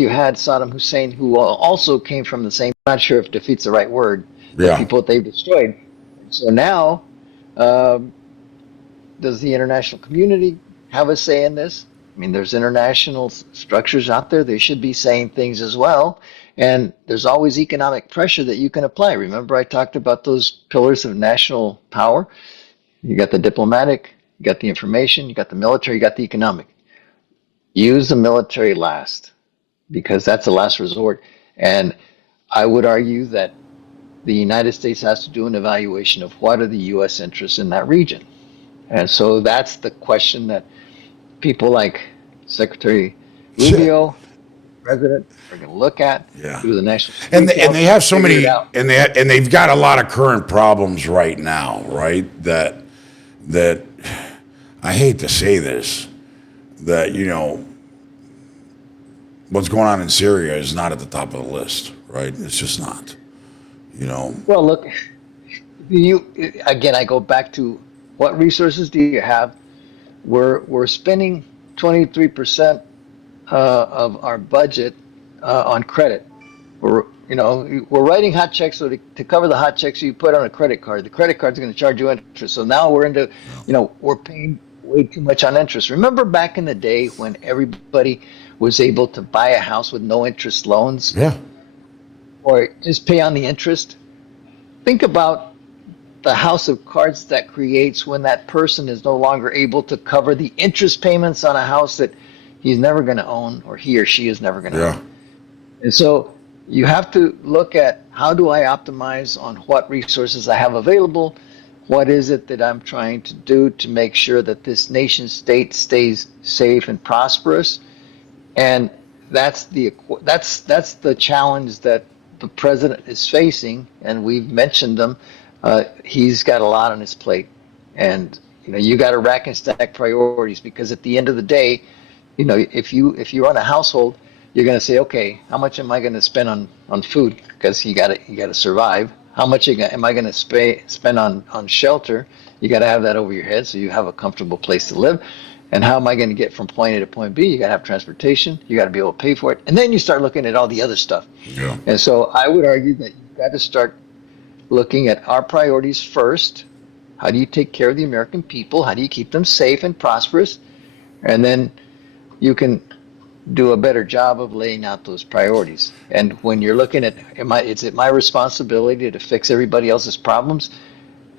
you had Saddam Hussein, who also came from the same. I'm not sure if defeat's the right word. The people that they've destroyed. So now, does the international community have a say in this? I mean, there's international structures out there. They should be saying things as well. And there's always economic pressure that you can apply. Remember, I talked about those pillars of national power. You got the diplomatic, you got the information, you got the military, you got the economic. Use the military last, because that's the last resort. And I would argue that the United States has to do an evaluation of what are the U.S. interests in that region. And so that's the question that people like Secretary Rubio, President, are going to look at through the National Security And they have so many, and they've got a lot of current problems right now, right? That I hate to say this, that what's going on in Syria is not at the top of the list, right? It's just not. Well, look, I go back to what resources do you have? We're spending 23% of our budget on credit. We're writing hot checks, so to cover the hot checks you put on a credit card. The credit card's going to charge you interest. So now we're paying way too much on interest. Remember back in the day when everybody was able to buy a house with no interest loans? Yeah. Or just pay on the interest? Think about the house of cards that creates when that person is no longer able to cover the interest payments on a house that he's never going to own, or he or she is never going to own. And so you have to look at, how do I optimize on what resources I have available? What is it that I'm trying to do to make sure that this nation state stays safe and prosperous? And that's the challenge that the president is facing, and we've mentioned them. He's got a lot on his plate, and you got to rack and stack priorities, because at the end of the day, if you run a household, you're going to say, okay, how much am I going to spend on food? Because you got to survive. How much am I going to spend on shelter? You got to have that over your head so you have a comfortable place to live. And how am I going to get from point A to point B? You got to have transportation. You got to be able to pay for it. And then you start looking at all the other stuff. Yeah. And so I would argue that you've got to start looking at our priorities first. How do you take care of the American people? How do you keep them safe and prosperous? And then you can do a better job of laying out those priorities. And when you're looking at, is it my responsibility to fix everybody else's problems?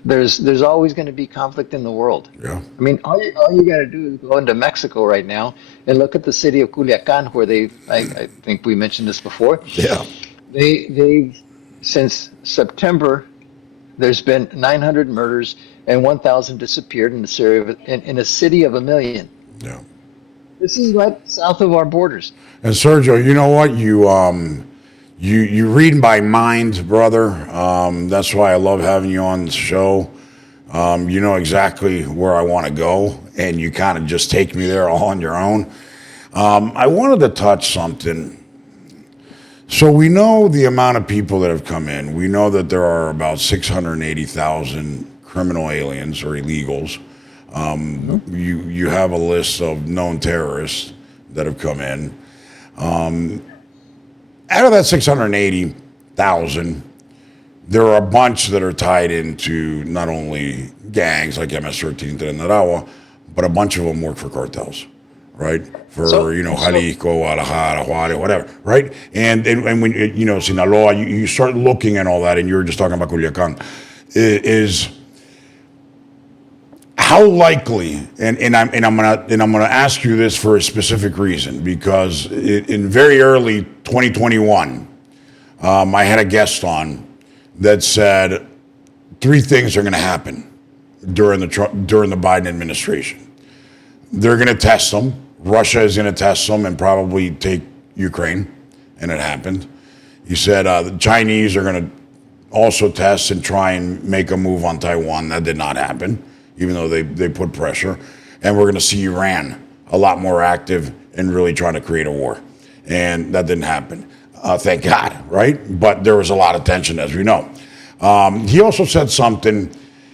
There's always going to be conflict in the world. Yeah. I mean, all you got to do is go into Mexico right now and look at the city of Culiacan, where I think we mentioned this before. Yeah. They since September, there's been 900 murders and 1,000 disappeared in a city of 1 million. Yeah. This is right south of our borders. And Sergio, you know what? You read my mind, brother. That's why I love having you on the show. You know exactly where I want to go, and you kind of just take me there all on your own. I wanted to touch something. So we know the amount of people that have come in. We know that there are about 680,000 criminal aliens or illegals. You have a list of known terrorists that have come in. Out of that 680,000, there are a bunch that are tied into not only gangs like MS-13 Trinidad, but a bunch of them work for cartels, right? For, Jalisco, Guadalajara, Juarez, whatever, right? And when, Sinaloa, you start looking at all that, and you're just talking about Culiacan, is how likely, and I'm gonna ask you this for a specific reason, because in very early 2021, I had a guest on that said 3 things are going to happen during the Biden administration. They're going to test them. Russia is going to test them and probably take Ukraine, and it happened. He said the Chinese are going to also test and try and make a move on Taiwan. That did not happen, even though they put pressure. And we're going to see Iran a lot more active and really trying to create a war. And that didn't happen. Thank God, right? But there was a lot of tension, as we know. He also said something.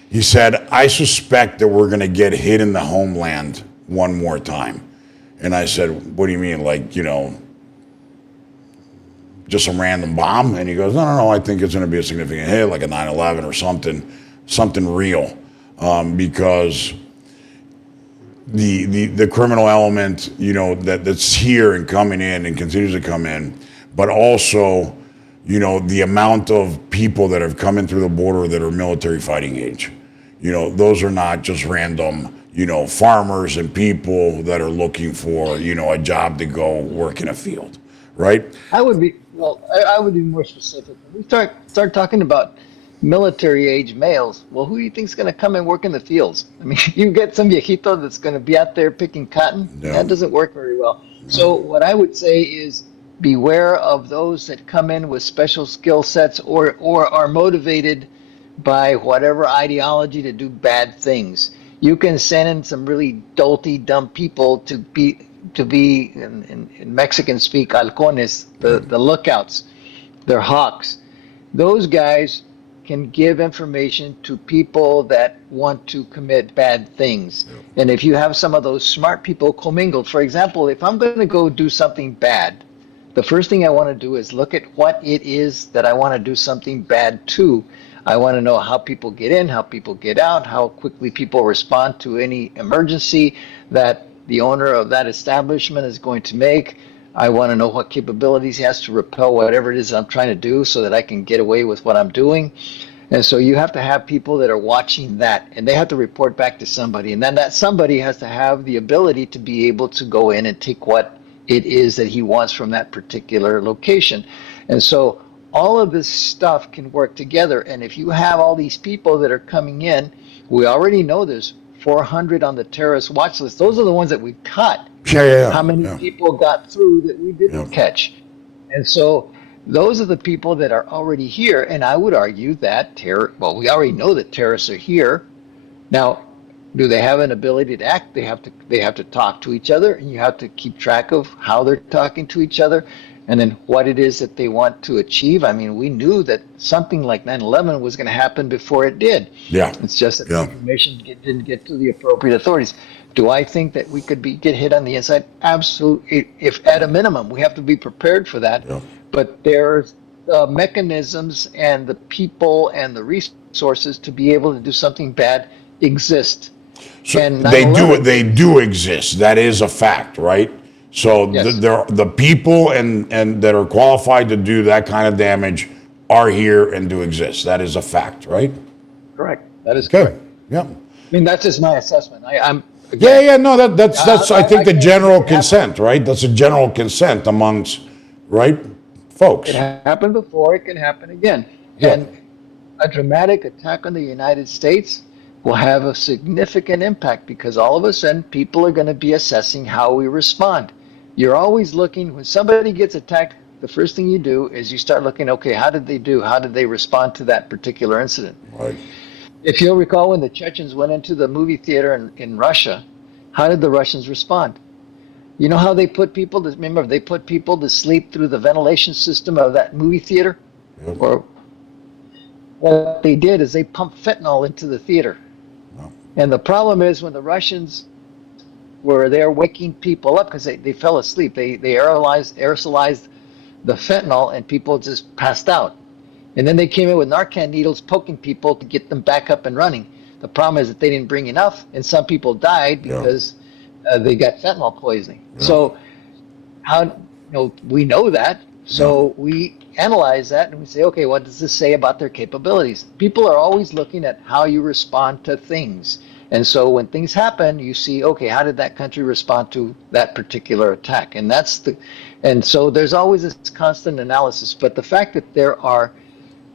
He said, I suspect that we're going to get hit in the homeland one more time. And I said, what do you mean? Like, just some random bomb? And he goes, no, I think it's going to be a significant hit, like a 9/11 or something real. Because the criminal element, that's here and coming in and continues to come in, but also, the amount of people that have come in through the border that are military fighting age. Those are not just random, farmers and people that are looking for, a job to go work in a field, right? I would be more specific. We start talking about military age males. Well, who do you think is going to come and work in the fields? I mean, you get some viejito that's going to be out there picking cotton. Yeah. That doesn't work very well. So what I would say is beware of those that come in with special skill sets or are motivated by whatever ideology to do bad things. You can send in some really dolty, dumb people to be in Mexican speak halcones, the lookouts. They're hawks. Those guys can give information to people that want to commit bad things. Yep. And if you have some of those smart people commingled, for example, if I'm going to go do something bad, the first thing I want to do is look at what it is that I want to do something bad to. I want to know how people get in, how people get out, how quickly people respond to any emergency that the owner of that establishment is going to make. I want to know what capabilities he has to repel whatever it is I'm trying to do so that I can get away with what I'm doing. And so you have to have people that are watching that, and they have to report back to somebody. And then that somebody has to have the ability to be able to go in and take what it is that he wants from that particular location. And so all of this stuff can work together. And if you have all these people that are coming in, we already know there's 400 on the terrorist watch list. Those are the ones that we caught. Yeah. How many people got through that we didn't catch? And so those are the people that are already here. And I would argue that we already know that terrorists are here. Now, Do they have an ability to act? They have to talk to each other, and you have to keep track of how they're talking to each other, and then what it is that they want to achieve. I mean, we knew that something like 9/11 was going to happen before it did. Yeah. It's just that the Yeah. information didn't get to the appropriate authorities. Do I think that we could get hit on the inside? Absolutely. If at a minimum, we have to be prepared for that. Yeah. But there's mechanisms and the people and the resources to be able to do something bad exist. So And they do 9/11, they do exist. That is a fact, right? So yes, the people and that are qualified to do that kind of damage are here and do exist. That is a fact, right? correct. That is Okay. correct. Yeah. I mean, that's just my assessment. I'm Yeah, again. yeah, no, that's I think I the can't general say it happened. consent, right? That's a general consent amongst, right, It folks. happened before. It can happen again. Yeah. And a dramatic attack on the United States will have a significant impact because all of a sudden people are going to be assessing how we respond. You're always looking when somebody gets attacked. The first thing you do is you start looking. Okay, how did they do? How did they respond to that particular incident? Right. If you'll recall, when the Chechens went into the movie theater in Russia, how did the Russians respond? You know how they put people to remember they put people to sleep through the ventilation system of that movie theater? Yep. Or what they did is they pumped fentanyl into the theater. Wow. And the problem is when the Russians were there waking people up because they fell asleep, they aerosolized the fentanyl and people just passed out. And then they came in with Narcan needles poking people to get them back up and running. The problem is that they didn't bring enough, and some people died Yeah. because they got fentanyl poisoning. Yeah. So we know that. So we analyze that and we say, okay, what does this say about their capabilities? People are always looking at how you respond to things. And so when things happen, you see, okay, how did that country respond to that particular attack? And so there's always this constant analysis. But the fact that there are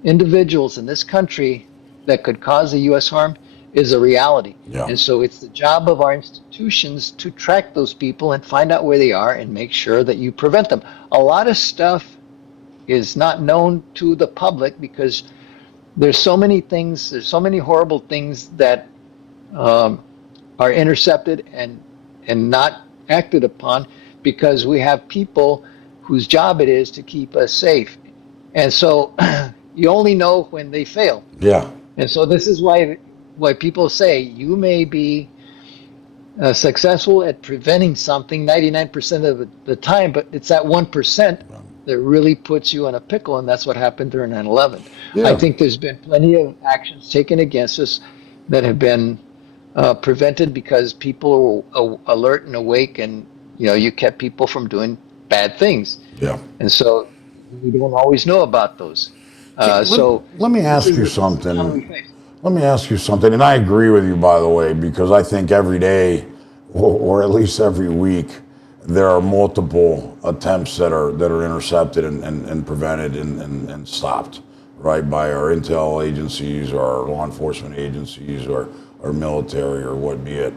individuals in this country that could cause the U.S. harm is a reality. Yeah. And so it's the job of our institutions to track those people and find out where they are and make sure that you prevent them. A lot of stuff is not known to the public because there's so many things, there's so many horrible things that are intercepted and not acted upon because we have people whose job it is to keep us safe. And so you only know when they fail. Yeah. And so this is why people say you may be successful at preventing something 99% of the time, but it's that 1% that really puts you in a pickle, and that's what happened during 9/11. Yeah. I think there's been plenty of actions taken against us that have been prevented because people were alert and awake, and you kept people from doing bad things. Yeah. And so we don't always know about those. Let me ask you something. Let me ask you something, and I agree with you, by the way, because I think every day, or at least every week, there are multiple attempts that are intercepted and prevented and stopped, right, by our intel agencies or our law enforcement agencies or our military or what be it.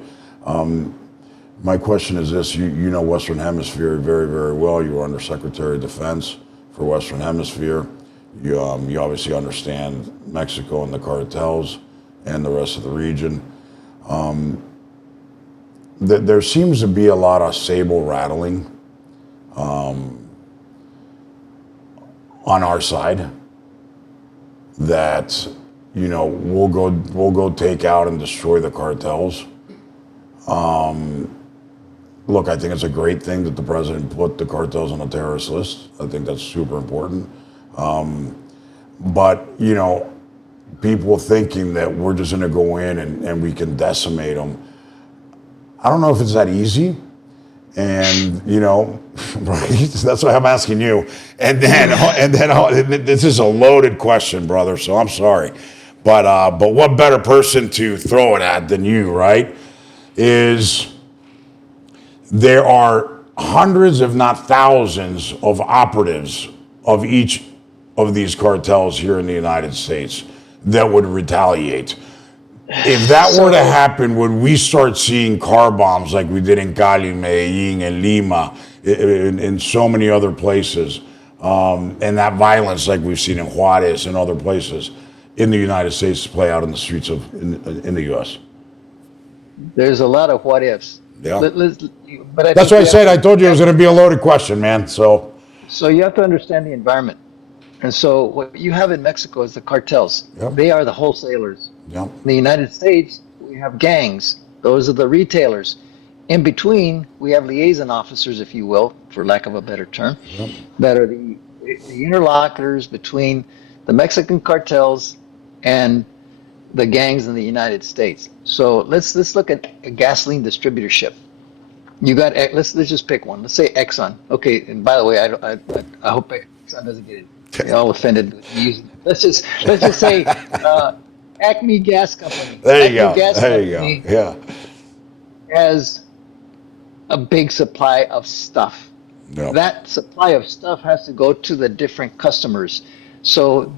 My question is this: you know Western Hemisphere very, very well. You were Undersecretary of Defense for Western Hemisphere. You obviously understand Mexico and the cartels and the rest of the region. There seems to be a lot of sable rattling on our side that we'll go take out and destroy the cartels. Look, I think it's a great thing that the president put the cartels on a terrorist list. I think that's super important. But people thinking that we're just going to go in and we can decimate them. I don't know if it's that easy. And right? That's why I'm asking you. And then this is a loaded question, brother. So I'm sorry, but what better person to throw it at than you, right? There are hundreds, if not thousands, of operatives of each of these cartels here in the United States that would retaliate. If that were to happen, would we start seeing car bombs like we did in Cali, Medellin, and Lima, in so many other places, and that violence like we've seen in Juarez and other places in the United States play out in the streets in the U.S.? There's a lot of what ifs. Yeah. Let's, but I That's think why I you have said to I told you it was going to be a loaded question, man. So, so you have to understand the environment. And so what you have in Mexico is the cartels. yep, They are the wholesalers. yep, In the United States, we have gangs. Those are the retailers. In between, we have liaison officers, if you will, for lack of a better term, yep. that are the interlocutors between the Mexican cartels and the gangs in the United States. So let's look at a gasoline distributorship. You got let's just pick one. Let's say Exxon. Okay, and by the way, I hope Exxon doesn't get all offended with me using that. Let's just say Acme Gas Company. There you Acme go. Gas There you go. Company Yeah. has a big supply of stuff. Yep. That supply of stuff has to go to the different customers. So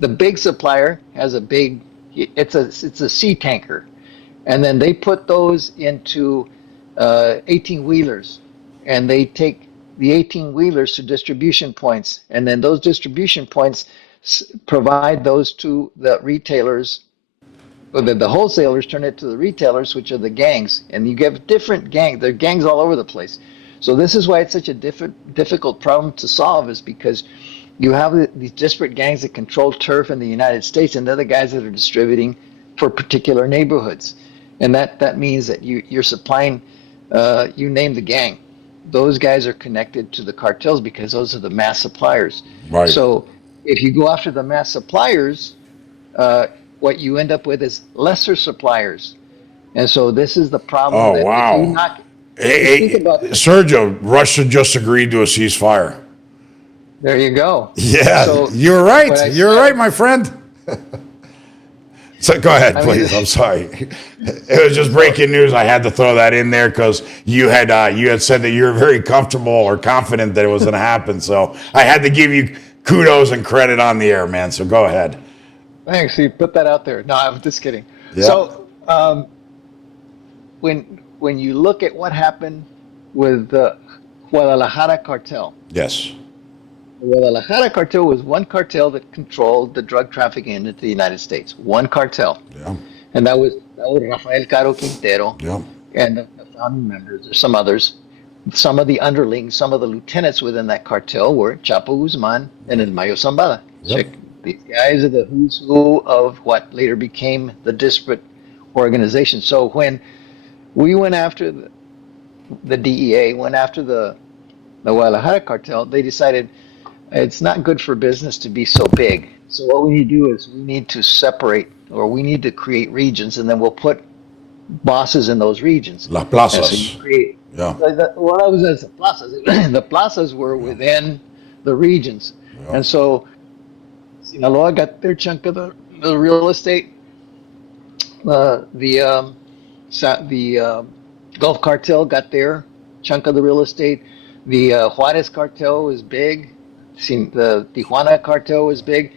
the big supplier has a big it's a sea tanker, and then they put those into 18 wheelers, and they take the 18 wheelers to distribution points, and then those distribution points provide those to the retailers, or the wholesalers turn it to the retailers, which are the gangs, and you get different gangs. There are gangs all over the place. So this is why it's such a difficult problem to solve, is because you have these disparate gangs that control turf in the United States, and they're the guys that are distributing for particular neighborhoods, and that means that you're supplying. You name the gang; those guys are connected to the cartels because those are the mass suppliers. Right. So if you go after the mass suppliers, uh, what you end up with is lesser suppliers. And so this is the problem Oh, that if you wow. knock, just Hey, think about this. Sergio, Russia just agreed to a ceasefire. There you go. Yeah, So you're what right. I You're right, said, my friend. So go ahead, I mean, please. I'm sorry. It was just so breaking news. I had to throw that in there because you had said that you were very comfortable or confident that it was going to happen. So I had to give you kudos and credit on the air, man. So go ahead. thanks. You put that out there. No, I'm just kidding. Yep. So when you look at what happened with the Guadalajara cartel, Yes. the Guadalajara cartel was one cartel that controlled the drug trafficking into the United States. One cartel. Yeah. And that was Rafael Caro Quintero Yeah. and the founding members. There's some others. Some of the underlings, some of the lieutenants within that cartel were Chapo Guzman and El Mayo Zambada. Yep. These guys are the who's who of what later became the disparate organization. So when we went after the DEA, went after the Guadalajara cartel, they decided it's not good for business to be so big. So what we need to do is we need to separate, or we need to create regions, and then we'll put bosses in those regions. Las And so you plazas. create. Yeah. What I was as the plazas, the plazas were within the regions, Yeah. and so Sinaloa got their chunk of the real estate. The Gulf Cartel got their chunk of the real estate. The Juarez Cartel was big. The Tijuana Cartel was big.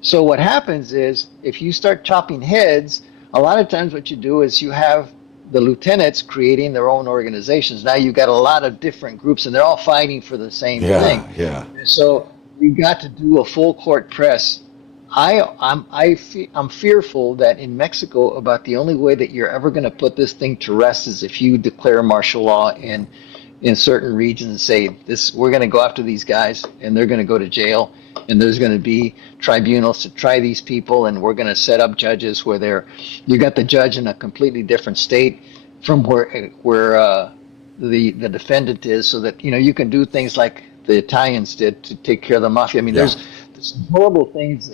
So what happens is if you start chopping heads, a lot of times what you do is you have the lieutenants creating their own organizations. Now you've got a lot of different groups, and they're all fighting for the same Yeah. thing. Yeah. So we got to do a full court press. I'm fearful that in Mexico, about the only way that you're ever going to put this thing to rest is if you declare martial law in certain regions and say this, we're going to go after these guys and they're going to go to jail, and there's going to be tribunals to try these people, and we're going to set up judges where you got the judge in a completely different state from where the defendant is, so that you can do things like the Italians did to take care of the mafia. I mean, Yeah. there's horrible things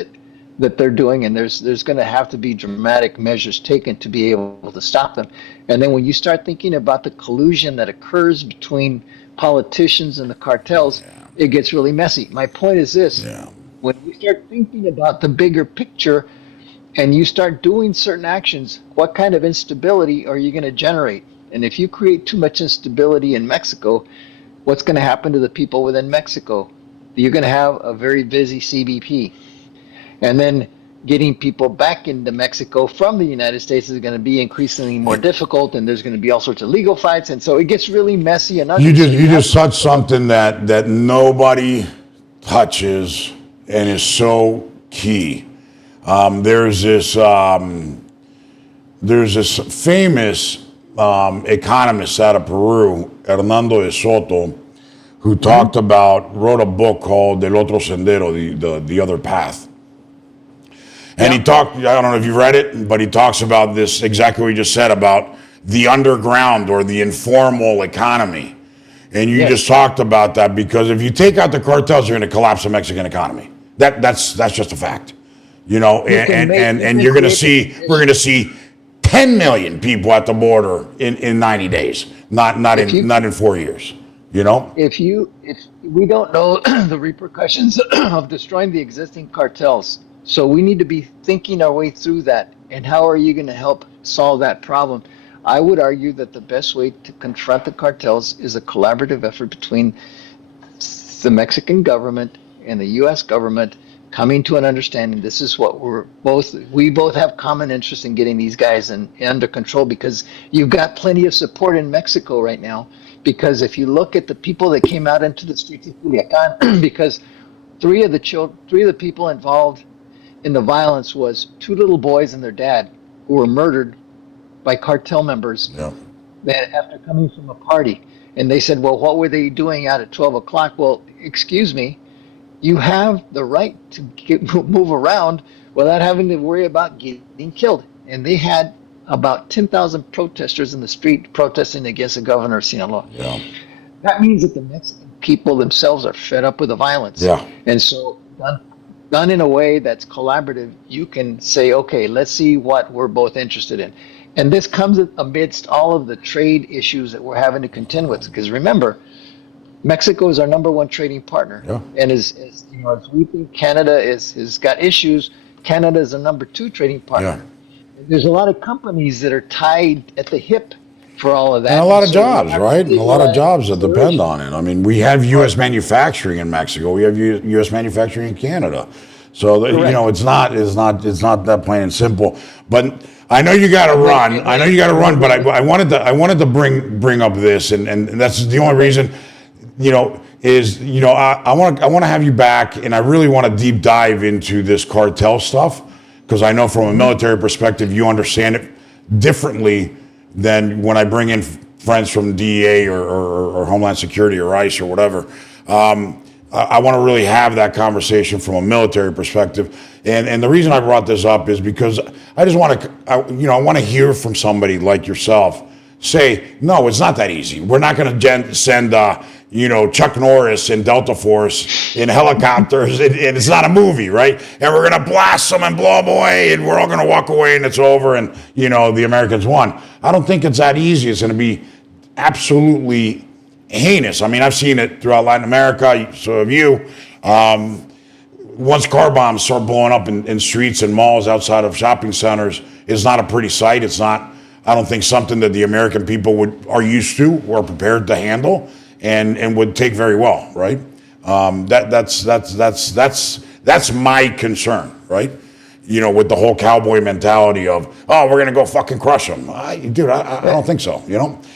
that they're doing, and there's going to have to be dramatic measures taken to be able to stop them. And then when you start thinking about the collusion that occurs between politicians and the cartels, it gets really messy. My point is this: Yeah. when you start thinking about the bigger picture and you start doing certain actions, what kind of instability are you going to generate? And if you create too much instability in Mexico, what's going to happen to the people within Mexico? You're going to have a very busy CBP. And then getting people back into Mexico from the United States is going to be increasingly more difficult, and there's going to be all sorts of legal fights, and so it gets really messy and ugly. You just touched something that nobody touches and is so key. There's this famous economist out of Peru, Hernando de Soto, who wrote a book called El Otro Sendero, the Other Path. And he talked, I don't know if you read it, but he talks about this, exactly what you just said, about the underground or the informal economy. And you just talked about that, because if you take out the cartels, you're going to collapse the Mexican economy. That's just a fact. You know, and you're going to see, we're going to see 10 million people at the border in 90 days, not in 4 years. You know, if we don't know the repercussions of destroying the existing cartels, so we need to be thinking our way through that. And how are you going to help solve that problem? I would argue that the best way to confront the cartels is a collaborative effort between the Mexican government and the U.S. government coming to an understanding. This is what we both have common interest in getting these guys under control, because you've got plenty of support in Mexico right now. Because if you look at the people that came out into the streets of Culiacan, because three of the people involved in the violence was two little boys and their dad, who were murdered by cartel members that after coming from a party. And they said, well, what were they doing out at 12 o'clock? Well, excuse me, you have the right to move around without having to worry about getting killed. And they had about 10,000 protesters in the street protesting against the governor of Sinaloa. Yeah. That means that the Mexican people themselves are fed up with the violence. Yeah. And so done in a way that's collaborative, you can say, okay, let's see what we're both interested in. And this comes amidst all of the trade issues that we're having to contend with. Because remember, Mexico is our number one trading partner. Yeah. And as we think Canada has got issues, Canada is the number two trading partner. Yeah. There's a lot of companies that are tied at the hip for all of that. And a lot of jobs, right? And a lot of jobs that depend on it. I mean, we have U.S. manufacturing in Mexico. We have U.S. manufacturing in Canada. So, you know, it's not that plain and simple. But I know you got to run. But I wanted to bring up this, and that's the only reason, you know, is, you know, I want to have you back, and I really want to deep dive into this cartel stuff, because I know from a military perspective you understand it differently than when I bring in friends from DEA or Homeland Security or ICE or whatever. I want to really have that conversation from a military perspective. And the reason I brought this up is because I just want to, I want to hear from somebody like yourself say, no, it's not that easy. We're not going to send, Chuck Norris and Delta Force in helicopters, and it's not a movie, right? And we're going to blast them and blow them away, and we're all going to walk away, and it's over, and, the Americans won. I don't think it's that easy. It's going to be absolutely heinous. I mean, I've seen it throughout Latin America, so have you. Once car bombs start blowing up in streets and malls outside of shopping centers, it's not a pretty sight. It's not, I don't think, something that the American people are used to or prepared to handle and would take very well, right? That's my concern, right? With the whole cowboy mentality of, oh, we're gonna go fucking crush them. I don't think so.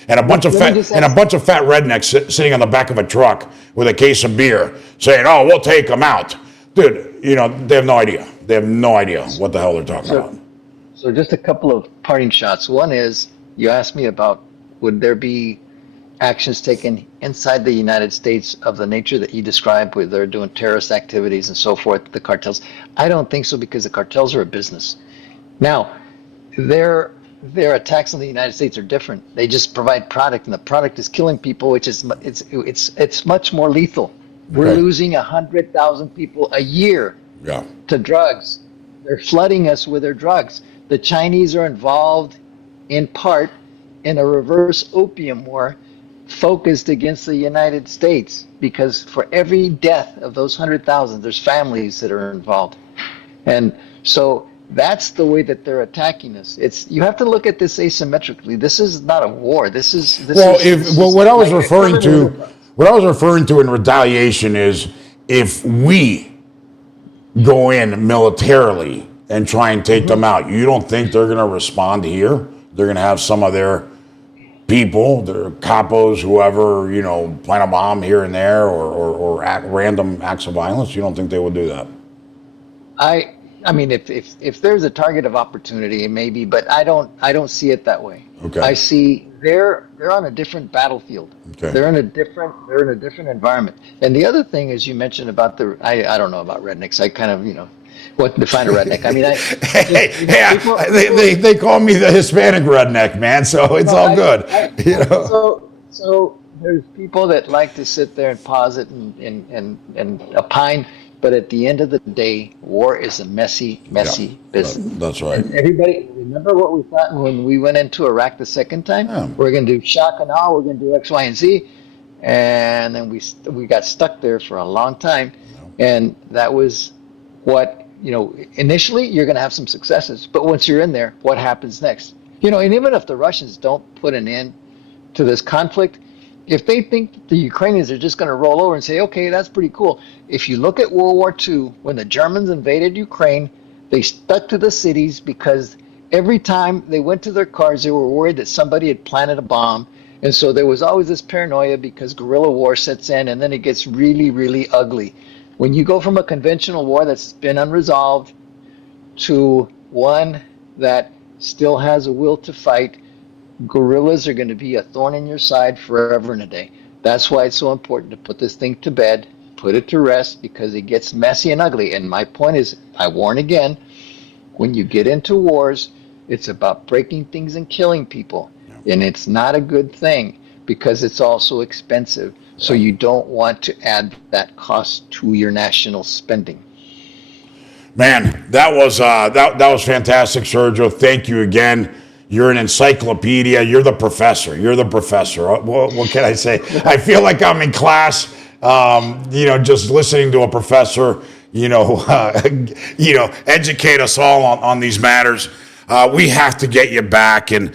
And a bunch of fat rednecks sitting on the back of a truck with a case of beer saying, oh, we'll take them out. Dude, they have no idea. They have no idea what the hell they're talking about. So just a couple of parting shots. One is, you asked me about, would there be actions taken inside the United States of the nature that you described, where they're doing terrorist activities and so forth, the cartels? I don't think so, because the cartels are a business. Now, their attacks on the United States are different. They just provide product, and the product is killing people, which is it's much more lethal. We're losing 100,000 people a year to drugs. They're flooding us with their drugs. The Chinese are involved in part in a reverse opium war focused against the United States, because for every death of those 100,000, there's families that are involved. And so that's the way that they're attacking us. You have to look at this asymmetrically. This is not a war. What I was referring to in retaliation is, if we go in militarily and try and take them out, you don't think they're going to respond here? They're going to have some of their people, their capos, whoever, plant a bomb here and there, or random acts of violence? You don't think they would do that? I mean, if there's a target of opportunity, it may be, but I don't see it that way. Okay. I see they're on a different battlefield. Okay. They're in a different environment. And the other thing is you mentioned about I don't know about rednecks. I kind of what define a redneck. I mean Hey, people they call me the Hispanic redneck, man. So it's no, all good. You know. so there's people that like to sit there and posit and opine, but at the end of the day, war is a messy, Yeah. messy business. That's right. And everybody, remember what we thought when we went into Iraq the second time? Yeah. We're going to do shock and awe. We're going to do X, Y, and Z, and then we got stuck there for a long time, and that was what initially you're going to have some successes, but once you're in there, what happens next? And even if the Russians don't put an end to this conflict, if they think the Ukrainians are just going to roll over and say, okay, that's pretty cool. If you look at World War II, when the Germans invaded Ukraine, they stuck to the cities because every time they went to their cars, they were worried that somebody had planted a bomb. And so there was always this paranoia because guerrilla war sets in, and then it gets really, really ugly. When you go from a conventional war that's been unresolved to one that still has a will to fight, guerrillas are going to be a thorn in your side forever and a day. That's why it's so important to put this thing to bed, put it to rest, because it gets messy and ugly. And my point is, I warn again, when you get into wars, it's about breaking things and killing people. And it's not a good thing because it's also expensive. So you don't want to add that cost to your national spending. Man, that was fantastic, Sergio. Thank you again. You're an encyclopedia. You're the professor. You're the professor. What can I say? I feel like I'm in class. Just listening to a professor. Educate us all on these matters. We have to get you back, and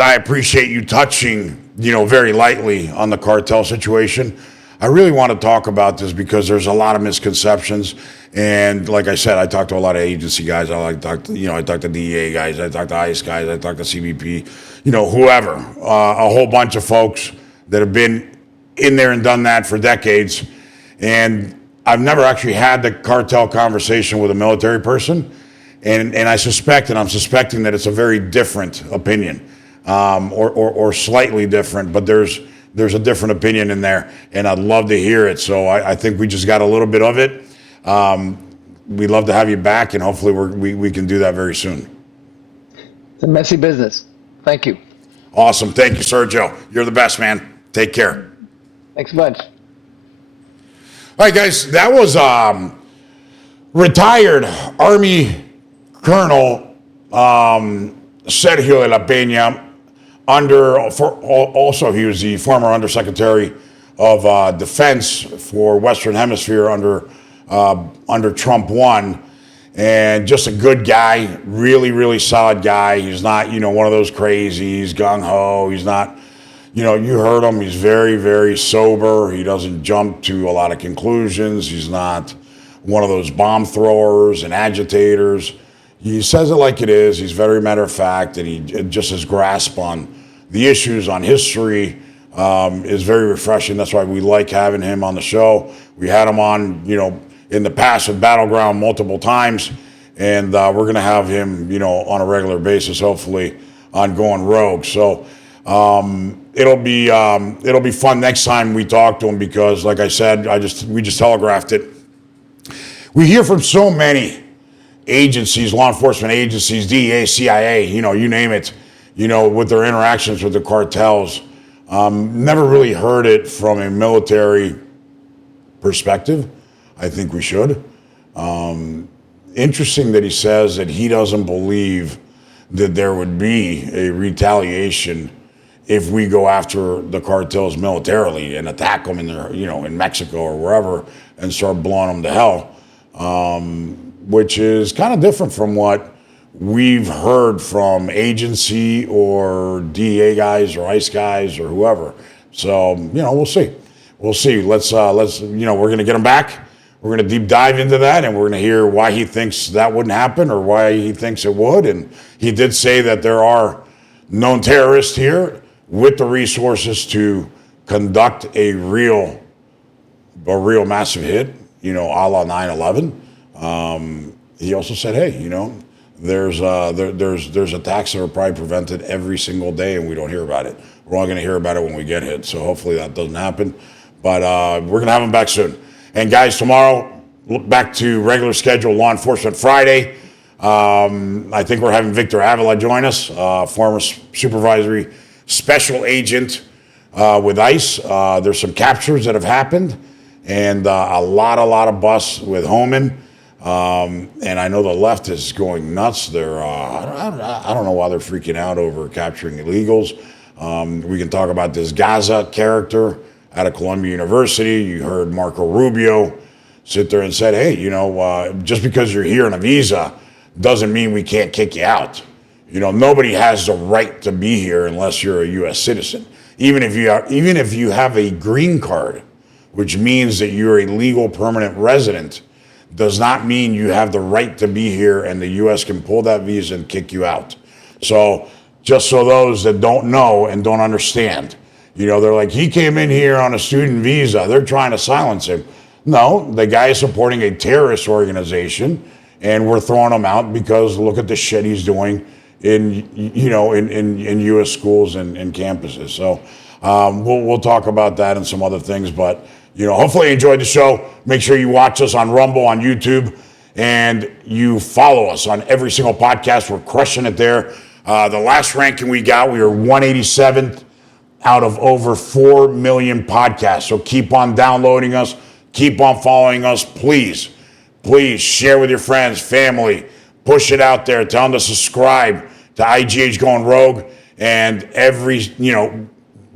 I appreciate you touching very lightly on the cartel situation. I really want to talk about this because there's a lot of misconceptions. And like I said, I talked to a lot of agency guys. I talked to DEA guys. I talked to ICE guys. I talked to CBP, whoever. A whole bunch of folks that have been in there and done that for decades. And I've never actually had the cartel conversation with a military person. And I'm suspecting that it's a very different opinion, or slightly different, but there's a different opinion in there, and I'd love to hear it. So I think we just got a little bit of it. We'd love to have you back, and hopefully we can do that very soon. It's a messy business. Thank you. Awesome. Thank you, Sergio. You're the best, man. Take care. Thanks a bunch. All right, guys. That was retired Army Colonel Sergio de la Pena. Also, he was the former Undersecretary of Defense for Western Hemisphere under Trump 1, and just a good guy, really, really solid guy. He's not, one of those crazies, gung ho. He's not, you heard him. He's very, very sober. He doesn't jump to a lot of conclusions. He's not one of those bomb throwers and agitators. He says it like it is. He's very matter of fact, and he just his grasp on the issues, on history, is very refreshing. That's why we like having him on the show. We had him on, in the past with Battleground multiple times, and we're going to have him, on a regular basis, hopefully, on Going Rogue. So it'll be fun next time we talk to him because, like I said, we just telegraphed it. We hear from so many agencies, law enforcement agencies, DEA, CIA, you name it, with their interactions with the cartels. Never really heard it from a military perspective. I think we should. Interesting that he says that he doesn't believe that there would be a retaliation if we go after the cartels militarily and attack them in their, in Mexico or wherever and start blowing them to hell. Which is kind of different from what we've heard from agency or DEA guys or ICE guys or whoever. So, we'll see. We'll see. Let's we're going to get him back. We're going to deep dive into that, and we're going to hear why he thinks that wouldn't happen or why he thinks it would. And he did say that there are known terrorists here with the resources to conduct a real massive hit, a la 9/11. he also said, hey, there's attacks that are probably prevented every single day, and we don't hear about it. We're only going to hear about it when we get hit. So hopefully that doesn't happen. But we're going to have him back soon. And guys, tomorrow, look back to regular schedule, Law Enforcement Friday. I think we're having Victor Avila join us, former supervisory special agent with ICE. There's some captures that have happened, and a lot of busts with Homan. And I know the left is going nuts. They're I don't know why they're freaking out over capturing illegals. We can talk about this Gaza character out of Columbia University. You heard Marco Rubio sit there and said, hey, just because you're here on a visa doesn't mean we can't kick you out. Nobody has the right to be here unless you're a U.S. citizen. Even if you have a green card, which means that you're a legal permanent resident, does not mean you have the right to be here, and the U.S. can pull that visa and kick you out. So just so those that don't know and don't understand, they're like, he came in here on a student visa. They're trying to silence him. No, the guy is supporting a terrorist organization, and we're throwing him out because look at the shit he's doing in U.S. schools and campuses. So we'll talk about that and some other things, but hopefully you enjoyed the show. Make sure you watch us on Rumble, on YouTube, and you follow us on every single podcast. We're crushing it there. The last ranking we got, we were 187th out of over 4 million podcasts. So keep on downloading us. Keep on following us. Please share with your friends, family. Push it out there. Tell them to subscribe to IGH Going Rogue. And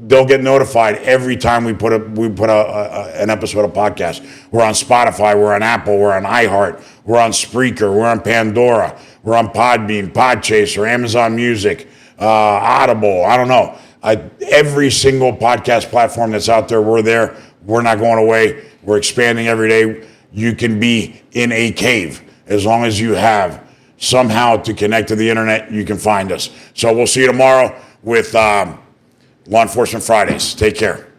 they'll get notified every time we put an episode of podcast. We're on Spotify, we're on Apple, we're on iHeart, we're on Spreaker, we're on Pandora, we're on Podbean, Podchaser, Amazon Music, Audible. I don't know. Every single podcast platform that's out there, we're there. We're not going away. We're expanding every day. You can be in a cave as long as you have somehow to connect to the internet. You can find us. So we'll see you tomorrow with Law Enforcement Fridays. Take care.